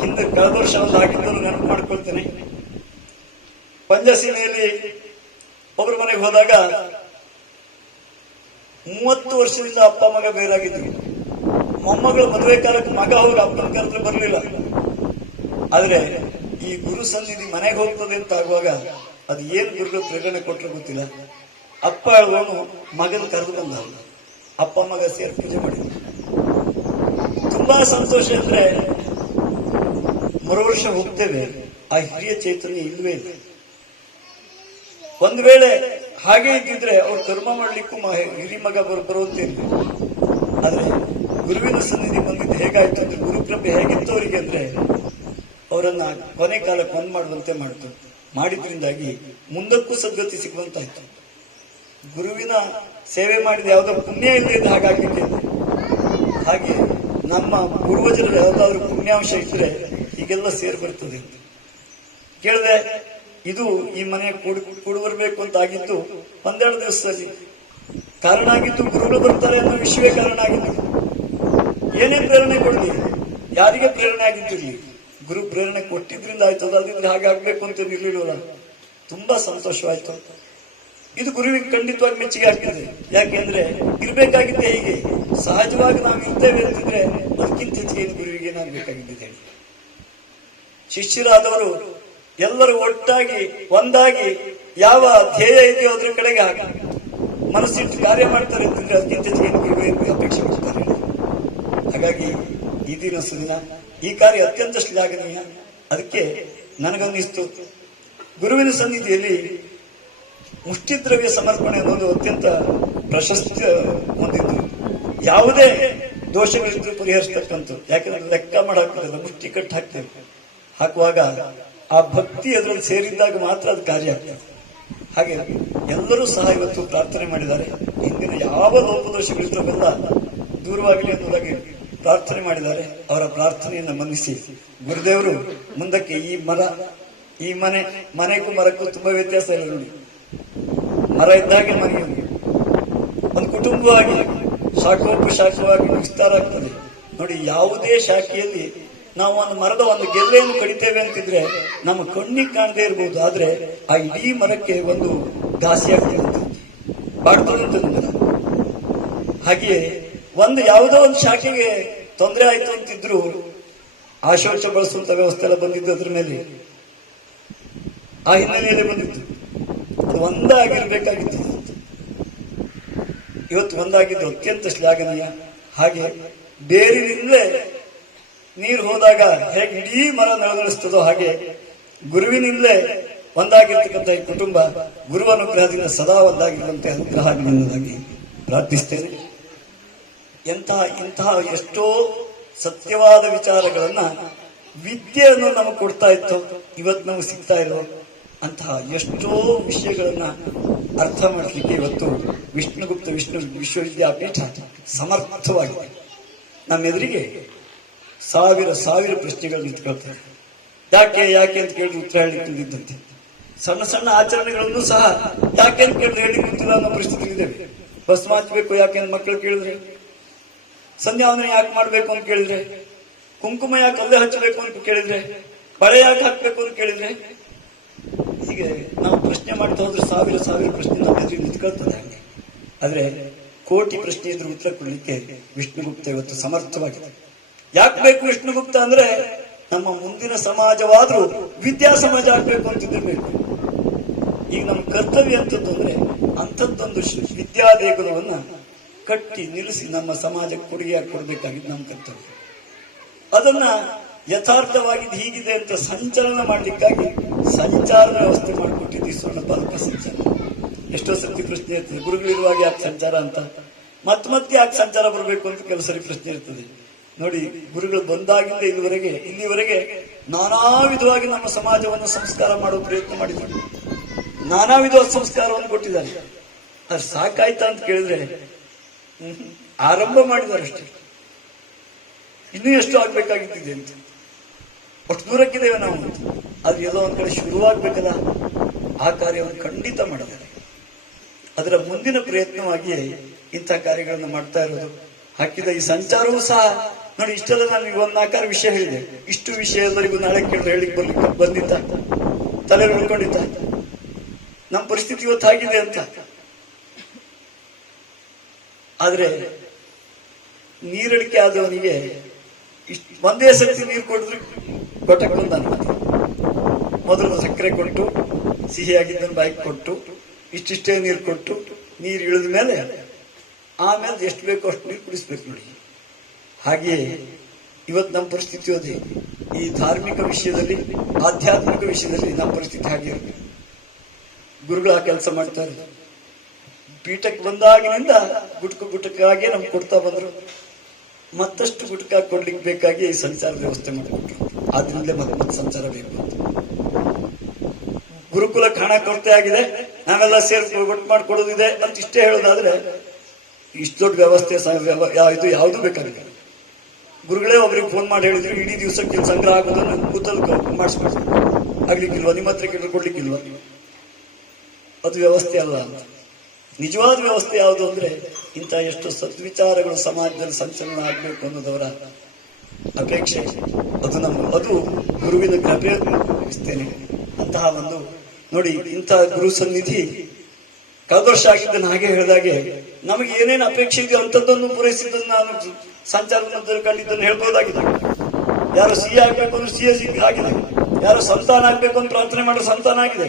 ಹಿಂದೆ ಕಳೆದ ವರ್ಷ ಒಂದು ಆಗಿದ್ದನ್ನು ನೆನಪು ಮಾಡ್ಕೊಳ್ತೇನೆ. ಪಂಚಸೀಮೆಯಲ್ಲಿ ಒಬ್ಬರ ಮನೆಗೆ ಹೋದಾಗ 30 ವರ್ಷದಿಂದ ಅಪ್ಪ ಮಗ ಬೇರಾಗಿದ್ರು. ಮೊಮ್ಮಗಳು ಮದುವೆ ಕಾಲಕ್ಕೆ ಮಗ ಹೋಗಿ ಅಪ್ಪನ ಕರೆದ್ರೆ ಬರಲಿಲ್ಲ. ಆದ್ರೆ ಈ ಗುರು ಸನ್ನಿಧಿ ಮನೆಗೆ ಹೋಗ್ತದೆ ಅಂತ ಆಗುವಾಗ ಅದು ಏನ್ ಗುರುಗಳು ಪ್ರೇರಣೆ ಕೊಟ್ಟರು ಗೊತ್ತಿಲ್ಲ. ಅಪ್ಪ ಹೇಳುವನು ಮಗನ ಕರೆದು ಬಂದ, ಅಪ್ಪ ಮಗ ಸೇರಿ ಪೂಜೆ ಮಾಡಿದ್ರು. ತುಂಬಾ ಸಂತೋಷ ಅಂದ್ರೆ ಮರು ವರ್ಷ ಹೋಗ್ತೇವೆ, ಆ ಹಿರಿಯ ಚೈತನ್ಯ ಇಲ್ವೇ ಇಲ್ಲ. ಒಂದು ವೇಳೆ ಹಾಗೆ ಇದ್ದಿದ್ರೆ ಅವ್ರು ಕರ್ಮ ಮಾಡ್ಲಿಕ್ಕೂ ಹಿರಿ ಮಗ ಬರುವಂತಿಲ್ಲ. ಆದ್ರೆ ಗುರುವಿನ ಸನ್ನಿಧಿ ಬಂದಿದ್ದು ಹೇಗಾಯ್ತು ಅಂದ್ರೆ, ಗುರುಕೃಪೆ ಹೇಗಿತ್ತು ಅವರಿಗೆ ಅಂದ್ರೆ ಅವರನ್ನ ಕೊನೆ ಕಾಲಕ್ಕೆ ಒಂದ್ ಮಾಡುವಂತೆ ಮಾಡಿದ್ರಿಂದಾಗಿ ಮುಂದಕ್ಕೂ ಸದ್ಗತಿ ಸಿಗುವಂತಾಯ್ತು. ಗುರುವಿನ ಸೇವೆ ಮಾಡಿದ ಯಾವುದೋ ಪುಣ್ಯ ಇಲ್ಲದೆ ಹಾಗಾಗಿಲ್ಲ. ಹಾಗೆ ನಮ್ಮ ಪೂರ್ವಜರ ಯಾವ್ದಾದ್ರು ಪುಣ್ಯಾಂಶ ಇದ್ರೆ ಹೀಗೆಲ್ಲ ಸೇರಿ ಬರ್ತದೆ. ಕೇಳಿದೆ, ಇದು ಈ ಮನೆ ಕೂಡಿ ಬರಬೇಕು ಅಂತ ಆಗಿದ್ದು 12 ದಿವಸದಲ್ಲಿ. ಕಾರಣ ಆಗಿದ್ದು ಗುರುಗಳು ಬರ್ತಾರೆ ಅನ್ನೋ ವಿಷಯವೇ ಕಾರಣ ಆಗಿದ್ದು. ಏನೇ ಪ್ರೇರಣೆ ಕೊಡಲಿ, ಯಾರಿಗೆ ಪ್ರೇರಣೆ ಆಗಿದ್ದಿರಲಿ, ಗುರು ಪ್ರೇರಣೆ ಕೊಟ್ಟಿದ್ರಿಂದ ಆಯ್ತು. ಅದಾದ್ರೆ ಹಾಗೆ ಆಗ್ಬೇಕು ಅಂತ ಇರ್ಲಿಲ್ವಲ್ಲ. ತುಂಬಾ ಸಂತೋಷವಾಯ್ತು. ಇದು ಗುರುವಿಗೆ ಖಂಡಿತವಾಗಿ ಮೆಚ್ಚುಗೆ ಆಗ್ತದೆ. ಯಾಕೆಂದ್ರೆ ಇರ್ಬೇಕಾಗಿದ್ದೆ ಹೀಗೆ ಸಹಜವಾಗಿ ನಾವು ಇರ್ತೇವೆ ಅಂತಿದ್ರೆ ಅದಕ್ಕಿಂತ ಹೆಚ್ಚಿಗೆ ಗುರುವಿಗೆ ಏನಾಗಬೇಕಾಗಿದ್ದೆ. ಶಿಷ್ಯರಾದವರು ಎಲ್ಲರೂ ಒಟ್ಟಾಗಿ ಒಂದಾಗಿ ಯಾವ ಧ್ಯೇಯ ಇದೆಯೋ ಅದ್ರ ಕಡೆಗೆ ಮನಸ್ಸಿಟ್ಟು ಕಾರ್ಯ ಮಾಡ್ತಾರೆ ಅಂತಂದ್ರೆ ಅದಕ್ಕಿಂತ ಹೆಚ್ಚಿಗೆ ಗುರುವಿಗೆ ಅಪೇಕ್ಷೆ ಪಡ್ತಾರೆ. ಹಾಗಾಗಿ ಈ ದಿನ ಸುದಿನ ಈ ಕಾರ್ಯ ಅತ್ಯಂತ ಶ್ಲಾಘನೀಯ. ಅದಕ್ಕೆ ನನಗನ್ನಿಸ್ತು, ಗುರುವಿನ ಸನ್ನಿಧಿಯಲ್ಲಿ ಮುಷ್ಟಿದ್ರವ್ಯ ಸಮರ್ಪಣೆ ಅನ್ನೋದು ಅತ್ಯಂತ ಪ್ರಶಸ್ತಿ ಹೊಂದಿದ್ದು. ಯಾವುದೇ ದೋಷಗಳಿದ್ರು ಪರಿಹರಿಸತಕ್ಕಂಥ, ಯಾಕಂದ್ರೆ ಲೆಕ್ಕ ಮಾಡಾಕ್ತದಲ್ಲ, ಮುಷ್ಟಿ ಕಟ್ಟು ಹಾಕ್ತೇವೆ. ಹಾಕುವಾಗ ಆ ಭಕ್ತಿ ಅದರಲ್ಲಿ ಸೇರಿದ್ದಾಗ ಮಾತ್ರ ಅದು ಕಾರ್ಯ ಆಗ್ತದೆ. ಹಾಗೆ ಎಲ್ಲರೂ ಸಹ ಇವತ್ತು ಪ್ರಾರ್ಥನೆ ಮಾಡಿದ್ದಾರೆ. ಹಿಂದಿನ ಯಾವ ಲೋಪದೋಷಗಳಿದ್ದವೆಲ್ಲ ದೂರವಾಗಲಿ ಅನ್ನೋದಾಗಿ ಪ್ರಾರ್ಥನೆ ಮಾಡಿದ್ದಾರೆ. ಅವರ ಪ್ರಾರ್ಥನೆಯನ್ನು ಮನ್ನಿಸಿ ಗುರುದೇವರು ಮುಂದಕ್ಕೆ ಈ ಮನೆಗೂ ಮರಕ್ಕೂ ತುಂಬಾ ವ್ಯತ್ಯಾಸ ಇಲ್ಲ ನೋಡಿ. ಮರ ಇದ್ದಾಗೆ ಮನೆ ಒಂದು ಕುಟುಂಬವಾಗಿ ಶಾಖೋಪಶಾಖವಾಗಿ ವಿಸ್ತಾರ ಆಗ್ತದೆ ನೋಡಿ. ಯಾವುದೇ ಶಾಖೆಯಲ್ಲಿ ನಾವು ಒಂದು ಮರದ ಒಂದು ಗೆಲ್ಲೆಯನ್ನು ಕಡಿತೇವೆ ಅಂತಿದ್ರೆ ನಮ್ಮ ಕಣ್ಣಿಗೆ ಕಾಣದೇ ಇರಬಹುದು, ಆದ್ರೆ ಆ ಇಡೀ ಮರಕ್ಕೆ ಒಂದು ದಾಸಿ ಆಗ್ತದೆ, ಬಾಡ್ತದೆ ಮರ. ಹಾಗೆಯೇ ಯಾವುದೋ ಒಂದು ಶಾಖೆಗೆ ತೊಂದರೆ ಆಯ್ತು ಅಂತಿದ್ರು ಆಶೋಚ ಬಳಸುವಂತ ವ್ಯವಸ್ಥೆ ಎಲ್ಲ ಬಂದಿದ್ದು ಅದ್ರ ಮೇಲೆ, ಆ ಹಿನ್ನೆಲೆಯಲ್ಲಿ ಬಂದಿತ್ತು. ಅದು ಒಂದಾಗಿರ್ಬೇಕಾಗಿತ್ತು. ಇವತ್ತು ಒಂದಾಗಿದ್ದು ಅತ್ಯಂತ ಶ್ಲಾಘನೀಯ. ಹಾಗೆ ಬೇರಿನಿಂದಲೇ ನೀರು ಹೋದಾಗ ಹೇಗೆ ಇಡೀ ಮರ ನಳನಳಿಸ್ತದೋ ಹಾಗೆ ಗುರುವಿನಿಂದಲೇ ಒಂದಾಗಿರ್ತಕ್ಕಂಥ ಈ ಕುಟುಂಬ ಗುರು ಅನುಗ್ರಹದಿಂದ ಸದಾ ಒಂದಾಗಿರುವಂತೆ ಅನುಗ್ರಹ ಆಗಲಿ ಪ್ರಾರ್ಥಿಸ್ತೇನೆ. ಇಂತಹ ಎಷ್ಟೋ ಸತ್ಯವಾದ ವಿಚಾರಗಳನ್ನ ವಿದ್ಯೆಯನ್ನು ನಮಗೆ ಕೊಡ್ತಾ ಇತ್ತು, ಇವತ್ತು ನಮಗೆ ಸಿಗ್ತಾ ಇರೋ ಅಂತಹ ಎಷ್ಟೋ ವಿಷಯಗಳನ್ನ ಅರ್ಥ ಮಾಡಲಿಕ್ಕೆ ಇವತ್ತು ವಿಷ್ಣುಗುಪ್ತ ವಿಶ್ವವಿದ್ಯಾಪೀಠ ಸಮರ್ಥವಾಗಿದೆ. ನಮ್ಮೆದುರಿಗೆ ಸಾವಿರ ಪ್ರಶ್ನೆಗಳು ನಿಂತ್ಕೊಳ್ತಾರೆ. ಯಾಕೆ ಅಂತ ಕೇಳಿದ್ರೆ ಉತ್ತರ ಹೇಳಲಿಕ್ಕೆ ನಿಂತಿದ್ದಂತೆ. ಸಣ್ಣ ಆಚರಣೆಗಳನ್ನು ಸಹ ಯಾಕೆ ಅಂತ ಕೇಳಿದ್ರೆ ಹೇಳಿ ಗೊತ್ತಿಲ್ಲ ಅನ್ನೋ ಪರಿಸ್ಥಿತಿ ಇದ್ದೇವೆ. ಬಸ್ ಮಾಚಬೇಕು ಯಾಕೆ ಅಂತ ಮಕ್ಕಳು ಕೇಳಿದ್ರೆ, ಸಂಧ್ಯಾವಂದನೆ ಯಾಕೆ ಮಾಡ್ಬೇಕು ಅಂತ ಕೇಳಿದ್ರೆ, ಕುಂಕುಮ ಯಾಕೆ ಅಲ್ಲೇ ಹಚ್ಚಬೇಕು ಅಂತ ಕೇಳಿದ್ರೆ, ಬಳೆ ಯಾಕೆ ಹಾಕ್ಬೇಕು ಅಂತ ಕೇಳಿದ್ರೆ, ಹೀಗೆ ನಾವು ಪ್ರಶ್ನೆ ಮಾಡ್ತಾ ಹೋದ್ರೆ ಸಾವಿರ ಸಾವಿರ ಪ್ರಶ್ನೆ ನಮ್ಮ ಎದುರು ನಿಂತ್ಕೊಳ್ತದೆ ಹಂಗೆ. ಆದ್ರೆ ಕೋಟಿ ಪ್ರಶ್ನೆ ಇದ್ರು ಉತ್ತರ ಕೊಡ್ಲಿಕ್ಕೆ ವಿಷ್ಣುಗುಪ್ತ ಇವತ್ತು ಸಮರ್ಥವಾಗಿದೆ. ಯಾಕೆ ಬೇಕು ವಿಷ್ಣುಗುಪ್ತ ಅಂದ್ರೆ ನಮ್ಮ ಮುಂದಿನ ಸಮಾಜವಾದ್ರೂ ವಿದ್ಯಾ ಸಮಾಜ ಆಗ್ಬೇಕು ಅಂತಿದ್ರೆ ಬೇಕು. ಈಗ ನಮ್ಮ ಕರ್ತವ್ಯ ಅಂತದ್ದು ಅಂದ್ರೆ ಅಂಥದ್ದೊಂದು ವಿದ್ಯಾ ದೇಗುಲವನ್ನ ಕಟ್ಟಿ ನಿಲ್ಲಿಸಿ ನಮ್ಮ ಸಮಾಜಕ್ಕೆ ಕೊಡುಗೆಯಾಗಿ ಕೊಡಬೇಕಾಗಿದ್ದು ನಮ್ಮ ಕರ್ತವ್ಯ. ಅದನ್ನ ಯಥಾರ್ಥವಾಗಿದ್ದು ಹೀಗಿದೆ ಅಂತ ಸಂಚಲನ ಮಾಡ್ಲಿಕ್ಕಾಗಿ ಸಂಚಾರ ವ್ಯವಸ್ಥೆ ಮಾಡಿಕೊಟ್ಟಿದ್ದು ಈ ಸ್ವರ್ಣ ಪಾದಕ ಸಂಚಾರ. ಎಷ್ಟೋ ಸರ್ತಿ ಪ್ರಶ್ನೆ ಇರ್ತದೆ, ಗುರುಗಳಿರುವಾಗ ಯಾಕೆ ಸಂಚಾರ ಅಂತ, ಮತ್ತೆ ಯಾಕೆ ಸಂಚಾರ ಬರಬೇಕು ಅಂತ ಕೆಲವು ಸರಿ ಪ್ರಶ್ನೆ ಇರ್ತದೆ. ನೋಡಿ, ಗುರುಗಳು ಬಂದಾಗಿಂದ ಇಲ್ಲಿವರೆಗೆ ನಾನಾ ವಿಧವಾಗಿ ನಮ್ಮ ಸಮಾಜವನ್ನು ಸಂಸ್ಕಾರ ಮಾಡುವ ಪ್ರಯತ್ನ ಮಾಡಿದ್ದಾರೆ, ನಾನಾ ವಿಧವಾದ ಸಂಸ್ಕಾರವನ್ನು ಕೊಟ್ಟಿದ್ದಾರೆ. ಅದು ಸಾಕಾಯ್ತಾ ಅಂತ ಕೇಳಿದ್ರೆ ಆರಂಭ ಮಾಡಿದ್ದಾರೆ ಅಷ್ಟೇ, ಇನ್ನೂ ಎಷ್ಟು ಆಗ್ಬೇಕಾಗಿದ್ದಿದೆ ಅಂತ. ಅಷ್ಟು ದೂರಕ್ಕಿದ್ದೇವೆ ನಾವು. ಅದು ಎಲ್ಲೋ ಒಂದ್ ಕಡೆ ಶುರುವಾಗ್ಬೇಕಲ್ಲ, ಆ ಕಾರ್ಯವನ್ನು ಖಂಡಿತ ಮಾಡೋದಿಲ್ಲ. ಅದರ ಮುಂದಿನ ಪ್ರಯತ್ನವಾಗಿಯೇ ಇಂಥ ಕಾರ್ಯಗಳನ್ನು ಮಾಡ್ತಾ ಇರೋದು. ಹಾಕಿದ ಈ ಸಂಚಾರವೂ ಸಹ ನೋಡಿ, ಇಷ್ಟೆಲ್ಲ ನಾನು ಒಂದು 4 ವಿಷಯ ಹೇಳಿದೆ. ಇಷ್ಟು ವಿಷಯ ಎಲ್ಲರಿಗೂ ನಾಳೆ ಕೇಳಿದ್ರೆ ಹೇಳಿಕ್ ಬರ್ಲಿಕ್ಕೆ ಬಂದಿದ್ದ, ತಲೆ ಉಳ್ಕೊಂಡಿದ್ದ. ನಮ್ಮ ಪರಿಸ್ಥಿತಿ ಇವತ್ತು ಆಗಿದೆ ಅಂತ. ಆದ್ರೆ ನೀರಡಿಕೆ ಆದವನಿಗೆ ಒಂದೇ ಸರ್ತಿ ನೀರು ಕೊಡಿದ್ರೆ ಗೊಟ್ಟಕ್ಕೊಂದು ಅನುಮತಿ. ಮೊದಲು ಸಕ್ಕರೆ ಕೊಟ್ಟು, ಸಿಹಿಯಾಗಿದ್ದನ್ನು ಬಾಯಿಗೆ ಕೊಟ್ಟು, ಇಷ್ಟಿಷ್ಟೇ ನೀರು ಕೊಟ್ಟು, ನೀರು ಇಳಿದ ಮೇಲೆ ಆಮೇಲೆ ಎಷ್ಟು ಬೇಕೋ ಅಷ್ಟು ನೀರು ಕುಡಿಸ್ಬೇಕು ನೋಡಿ. ಹಾಗೆಯೇ ಇವತ್ತು ನಮ್ಮ ಪರಿಸ್ಥಿತಿ ಅದೇ. ಈ ಧಾರ್ಮಿಕ ವಿಷಯದಲ್ಲಿ, ಆಧ್ಯಾತ್ಮಿಕ ವಿಷಯದಲ್ಲಿ ನಮ್ಮ ಪರಿಸ್ಥಿತಿ ಹಾಗೆ ಇರಬೇಕು. ಗುರುಗಳು ಆ ಕೆಲಸ ಮಾಡ್ತಾರೆ. ಪೀಠಕ್ಕೆ ಬಂದಾಗಿನಿಂದ ಗುಟುಕಾಗೆ ನಮ್ಗೆ ಕೊಡ್ತಾ ಬಂದ್ರು. ಮತ್ತಷ್ಟು ಗುಟುಕ ಕೊಡ್ಲಿಕ್ಕೆ ಬೇಕಾಗಿ ಈ ಸಂಚಾರ ವ್ಯವಸ್ಥೆ ಮಾಡಿಕೊಟ್ರು. ಆದ್ರಿಂದಲೇ ಮತ್ತೆ ಸಂಚಾರ ಬೇಕು ಅಂತ. ಗುರುಕುಲಕ್ಕೆ ಹಣ ಕೊರತೆ ಆಗಿದೆ, ನಾವೆಲ್ಲ ಸೇರಿ ಒಟ್ಟು ಮಾಡಿಕೊಡೋದಿದೆ ಅಂತ ಇಷ್ಟೇ ಹೇಳೋದಾದ್ರೆ ಇಷ್ಟು ದೊಡ್ಡ ವ್ಯವಸ್ಥೆ ಇದು ಯಾವುದು ಬೇಕಾಗಿಲ್ಲ. ಗುರುಗಳೇ ಒಬ್ರಿಗೆ ಫೋನ್ ಮಾಡಿ ಹೇಳಿದ್ರು, ಇಡೀ ದಿವಸಕ್ಕೆ ಸಂಗ್ರಹ ಆಗೋದನ್ನ ಕೂತಲ್ಲಿ ಮಾಡಿಸ್ಬೇಕು, ಆಗ್ಲಿಕ್ಕಿಲ್ವಾ, ನಿಮ್ಮ ಹತ್ರ ಕೇಳಿ ಕೊಡ್ಲಿಕ್ಕಿಲ್ವಾ? ಅದು ವ್ಯವಸ್ಥೆ ಅಲ್ಲ ಅಂತ. ನಿಜವಾದ ವ್ಯವಸ್ಥೆ ಯಾವುದು ಅಂದ್ರೆ ಇಂಥ ಎಷ್ಟು ಸದ್ವಿಚಾರಗಳು ಸಮಾಜದಲ್ಲಿ ಸಂಚಲನ ಆಗ್ಬೇಕು ಅನ್ನೋದವರ ಅಪೇಕ್ಷೆ. ಅದು ಗುರುವಿನ ಕೃಪೆ ಇಸ್ತೇನೆ. ಅಂತಹ ಒಂದು ನೋಡಿ, ಇಂಥ ಗುರು ಸನ್ನಿಧಿ ಕಳೆದ ವರ್ಷ ಆಗಿದ್ದನ್ನು ಹಾಗೆ ಹೇಳಿದಾಗೆ ನಮಗೆ ಏನೇನು ಅಪೇಕ್ಷೆ ಇದೆಯೋ ಅಂಥದ್ದನ್ನು ಪೂರೈಸಿದ್ದನ್ನು ನಾನು ಸಂಚಾರದಲ್ಲಿ ಕಂಡಿದ್ದನ್ನು ಹೇಳ್ಬೋದಾಗಿದೆ. ಯಾರು ಸಿಎ ಆಗ್ಬೇಕು ಅಂದ್ರೆ ಸಿಎ ಆಗಿದೆ, ಯಾರು ಸಂತಾನ ಆಗ್ಬೇಕು ಅಂತ ಪ್ರಾರ್ಥನೆ ಮಾಡೋ ಸಂತಾನ ಆಗಿದೆ,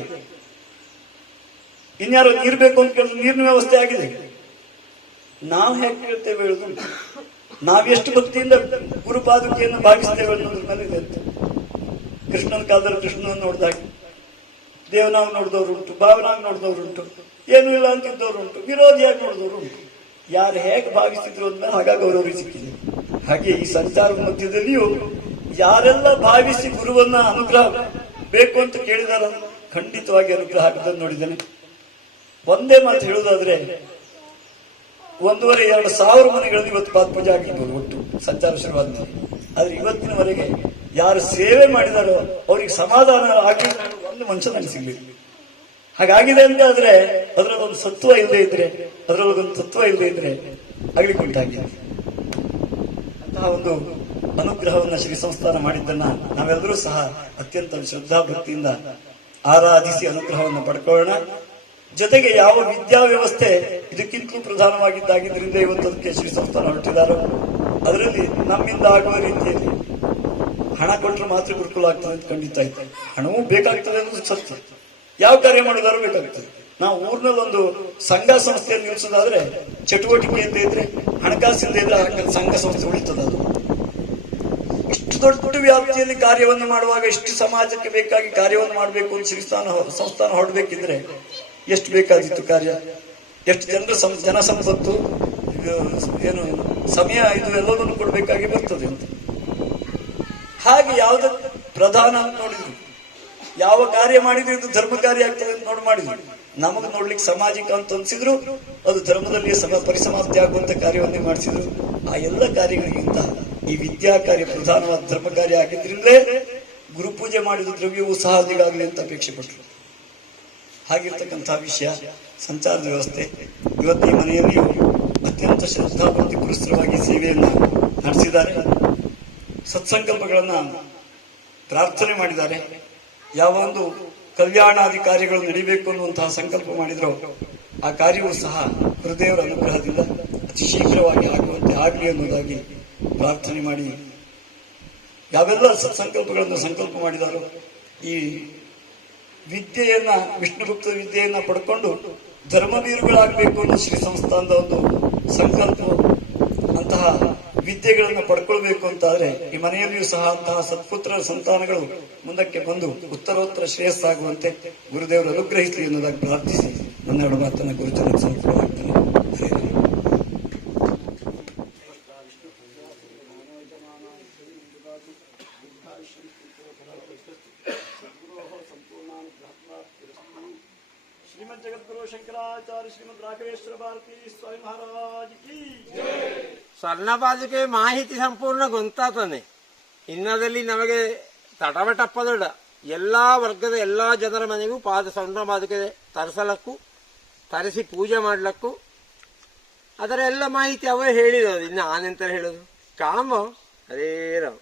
ಇನ್ಯಾರು ನೀರು ಬೇಕು ಅಂತ ಕೇಳಿದ್ರೆ ನೀರಿನ ವ್ಯವಸ್ಥೆ ಆಗಿದೆ. ನಾವು ಹೇಗೆ ಕೇಳ್ತೇವೆ ಹೇಳುದು, ನಾವೆಷ್ಟು ಭಕ್ತಿಯಿಂದ ಗುರುಪಾದುಕೆಯನ್ನು ಭಾಗಿಸ್ತೇವೆ ಅನ್ನೋದ್ರ ಮೇಲೆ ಇದೆ ಅಂತ. ಕೃಷ್ಣನ ಕಾಲದಲ್ಲಿ ಕೃಷ್ಣನ ನೋಡಿದಾಗ ದೇವನಾಗ್ ನೋಡಿದವರು ಉಂಟು, ಭಾವನಾಗ್ ನೋಡಿದವರು ಉಂಟು, ಏನೂ ಇಲ್ಲ ಅಂತಿದ್ದವರು ಉಂಟು, ವಿರೋಧಿಯಾಗಿ ನೋಡಿದವರು ಉಂಟು. ಯಾರು ಹೇಗೆ ಭಾವಿಸಿದ್ರು ಅಂದ್ಮೇಲೆ ಹಾಗಾಗಿ ಅವರವರಿಗೆ ಸಿಕ್ಕಿದೆ. ಹಾಗೆ ಈ ಸಂಚಾರದ ಮಧ್ಯದಲ್ಲಿಯೂ ಯಾರೆಲ್ಲ ಭಾವಿಸಿ ಗುರುವನ್ನ ಅನುಗ್ರಹ ಬೇಕು ಅಂತ ಕೇಳಿದಾರ ಖಂಡಿತವಾಗಿ ಅನುಗ್ರಹ ಆಗಿದ್ದನ್ನು ನೋಡಿದ್ದೇನೆ. ಒಂದೇ ಮಾತು ಹೇಳುವುದಾದ್ರೆ 1,500-2,000 ಮನೆಗಳಲ್ಲಿ ಇವತ್ತು ಪಾದಪೂಜೆ ಆಗಿರ್ಬೋದು ಒಟ್ಟು ಸಂಚಾರ ಶುರುವಾದ ಮೇಲೆ. ಆದ್ರೆ ಇವತ್ತಿನವರೆಗೆ ಯಾರು ಸೇವೆ ಮಾಡಿದಾರೋ ಅವ್ರಿಗೆ ಸಮಾಧಾನ ಆಗಿ ಒಂದು ಮನುಷ್ಯ ನನಗೆ ಸಿಗ್ಲಿಲ್ಲ. ಹಾಗಾಗಿದೆ ಅಂತ ಆದ್ರೆ ಅದರಲ್ಲೊಂದು ತತ್ವ ಇಲ್ಲದೆ ಇದ್ರೆ ಆಗ್ಲಿಕ್ಕೆ ಉಂಟಾಗಿದೆ. ಅಂತಹ ಒಂದು ಅನುಗ್ರಹವನ್ನ ಶ್ರೀ ಸಂಸ್ಥಾನ ಮಾಡಿದ್ದನ್ನ ನಾವೆಲ್ಲರೂ ಸಹ ಅತ್ಯಂತ ಶ್ರದ್ಧಾ ಭಕ್ತಿಯಿಂದ ಆರಾಧಿಸಿ ಅನುಗ್ರಹವನ್ನು ಪಡ್ಕೊಳ್ಳೋಣ. ಜೊತೆಗೆ ಯಾವ ವಿದ್ಯಾ ವ್ಯವಸ್ಥೆ ಇದಕ್ಕಿಂತಲೂ ಪ್ರಧಾನವಾಗಿದ್ದಾಗಿದ್ದರಿಂದ ಇವತ್ತು ಅದಕ್ಕೆ ಶ್ರೀ ಸಂಸ್ಥಾನ ಹೊರಟಿದ್ದಾರೋ ಅದರಲ್ಲಿ ನಮ್ಮಿಂದ ಆಗುವ ರೀತಿಯಲ್ಲಿ ಹಣ ಕೊಟ್ಟರೆ ಮಾತ್ರ ಗುರುಕುಲ ಆಗ್ತದೆ ಅಂತ ಖಂಡಿತ ಇತ್ತು. ಹಣವೂ ಬೇಕಾಗ್ತದೆ ಅನ್ನೋದು ಸತ್ಯ. ಯಾವ ಕಾರ್ಯ ಮಾಡಿದಾರೋ ಬೇಕಾಗ್ತದೆ. ನಾವು ಊರಿನಲ್ಲಿ ಒಂದು ಸಂಘ ಸಂಸ್ಥೆಯನ್ನು ನಿಲ್ಲಿಸೋದಾದ್ರೆ ಚಟುವಟಿಕೆಯಿಂದ ಇದ್ರೆ, ಹಣಕಾಸಿಂದ ಇದ್ರೆ ಸಂಘ ಸಂಸ್ಥೆ ಉಳಿತದ. ಅದು ಇಷ್ಟು ದೊಡ್ಡ ವ್ಯಾಪ್ತಿಯಲ್ಲಿ ಕಾರ್ಯವನ್ನು ಮಾಡುವಾಗ ಇಷ್ಟು ಸಮಾಜಕ್ಕೆ ಬೇಕಾಗಿ ಕಾರ್ಯವನ್ನು ಮಾಡಬೇಕು ಅಂತ ಶ್ರೀ ಸಂಸ್ಥಾನ ಹೊರಡಬೇಕಿದ್ರೆ ಎಷ್ಟು ಬೇಕಾಗಿತ್ತು ಕಾರ್ಯ, ಎಷ್ಟು ಜನ ಸಂಪತ್ತು, ಏನು ಸಮಯ, ಇದು ಎಲ್ಲದನ್ನು ಕೊಡಬೇಕಾಗಿ ಬರ್ತದೆ ಅಂತ. ಹಾಗೆ ಯಾವ್ದು ಪ್ರಧಾನ ಅಂತ ನೋಡಿದ್ರು, ಯಾವ ಕಾರ್ಯ ಮಾಡಿದ್ರು ಇದು ಧರ್ಮ ಕಾರ್ಯ ಆಗ್ತದೆ ಅಂತ ಮಾಡಿದ್ರು. ನಮಗೆ ನೋಡ್ಲಿಕ್ಕೆ ಸಾಮಾಜಿಕ ಅಂತ ಅನ್ಸಿದ್ರು, ಅದು ಧರ್ಮದಲ್ಲಿ ಪರಿಸಮಾಪ್ತಿ ಆಗುವಂತ ಕಾರ್ಯವನ್ನೇ ಮಾಡಿಸಿದ್ರು. ಆ ಎಲ್ಲ ಕಾರ್ಯಗಳಿಗಿಂತ ಈ ವಿದ್ಯಾ ಕಾರ್ಯ ಪ್ರಧಾನವಾದ ಧರ್ಮ ಕಾರ್ಯ ಆಗಿದ್ರಿಂದಲೇ ಗುರುಪೂಜೆ ಮಾಡಿದ ದ್ರವ್ಯವೂ ಸಹ ಅಲ್ಲಿಗಾಗಲಿ ಅಂತ ಅಪೇಕ್ಷೆ ಪಟ್ಟರು. ಹಾಗಿರ್ತಕ್ಕಂತಹ ವಿಷಯ ಸಂಚಾರದ ವ್ಯವಸ್ಥೆ. ಇವತ್ತು ಈ ಮನೆಯಲ್ಲಿಯೂ ಅತ್ಯಂತ ಶ್ರದ್ಧಾಭಕ್ತಿ ಪುರಸ್ಸರವಾಗಿ ಸೇವೆಯನ್ನ ನಡೆಸಿದ್ದಾರೆ. ಸತ್ಸಂಕಲ್ಪಗಳನ್ನ ಪ್ರಾರ್ಥನೆ ಮಾಡಿದ್ದಾರೆ. ಯಾವ ಒಂದು ಕಲ್ಯಾಣಾಧಿಕಾರಿಗಳು ನಡಿಬೇಕು ಅನ್ನುವಂತಹ ಸಂಕಲ್ಪ ಮಾಡಿದ್ರು ಆ ಕಾರ್ಯವೂ ಸಹ ಗುರುದೇವರ ಅನುಗ್ರಹದಿಂದ ಅತಿ ಶೀಘ್ರವಾಗಿ ಆಗುವಂತೆ ಆಗಲಿ ಅನ್ನೋದಾಗಿ ಪ್ರಾರ್ಥನೆ ಮಾಡಿ ಯಾವೆಲ್ಲ ಸತ್ಸಂಕಲ್ಪಗಳನ್ನು ಸಂಕಲ್ಪ ಮಾಡಿದಾರೋ ಈ ವಿದ್ಯೆಯನ್ನ ವಿಷ್ಣುಗುಪ್ತ ವಿದ್ಯೆಯನ್ನ ಪಡ್ಕೊಂಡು ಧರ್ಮವೀರುಗಳಾಗಬೇಕು ಅನ್ನೋ ಶ್ರೀ ಸಂಸ್ಥಾನದ ಒಂದು ಸಂಕಲ್ಪ. ಅಂತಹ ವಿದ್ಯೆಗಳನ್ನು ಪಡ್ಕೊಳ್ಬೇಕು ಅಂತಾದ್ರೆ ಈ ಮನೆಯಲ್ಲಿಯೂ ಸಹ ಅಂತಹ ಸತ್ಪುತ್ರರ ಸಂತಾನಗಳು ಮುಂದಕ್ಕೆ ಬಂದು ಉತ್ತರೋತ್ತರ ಶ್ರೇಯಸ್ಸಾಗುವಂತೆ ಗುರುದೇವರು ಅನುಗ್ರಹಿಸಲಿ ಎನ್ನುವುದಾಗಿ ಪ್ರಾರ್ಥಿಸಿ ನನ್ನೆರಡು ಮಾತನ್ನ ಗುರುಜನ ಸಮರ್ಪಣೆ ಶ್ರೀಮದ್ ಜಗದ್ಗುರು ಶಂಕರಾಚಾರ್ಯ ಶ್ರೀಮದ್ ರಾಘವೇಶ್ವರ ಭಾರತಿ ಸ್ವಾಮಿ ಮಹಾರಾಜ್ ಕಿ ಸ್ವರ್ಣಪಾದುಕೆ ಮಾಹಿತಿ ಸಂಪೂರ್ಣ ಗೊಂತಾತಾನೆ. ಇನ್ನದಲ್ಲಿ ನಮಗೆ ತಟವಟಪ್ಪದೊಡ ಎಲ್ಲಾ ವರ್ಗದ ಎಲ್ಲಾ ಜನರ ಮನೆಗೂ ಸ್ವರ್ಣಪಾದುಕೆ ತರಿಸಲಕ್ಕೂ ತರಿಸಿ ಪೂಜೆ ಮಾಡ್ಲಕ್ಕೂ ಅದರ ಎಲ್ಲ ಮಾಹಿತಿ ಅವೇ ಹೇಳಿರೋದು. ಇನ್ನು ಆನೆಂತ ಹೇಳೋದು ಕಾಮ ಹರೇ ರಾಮ.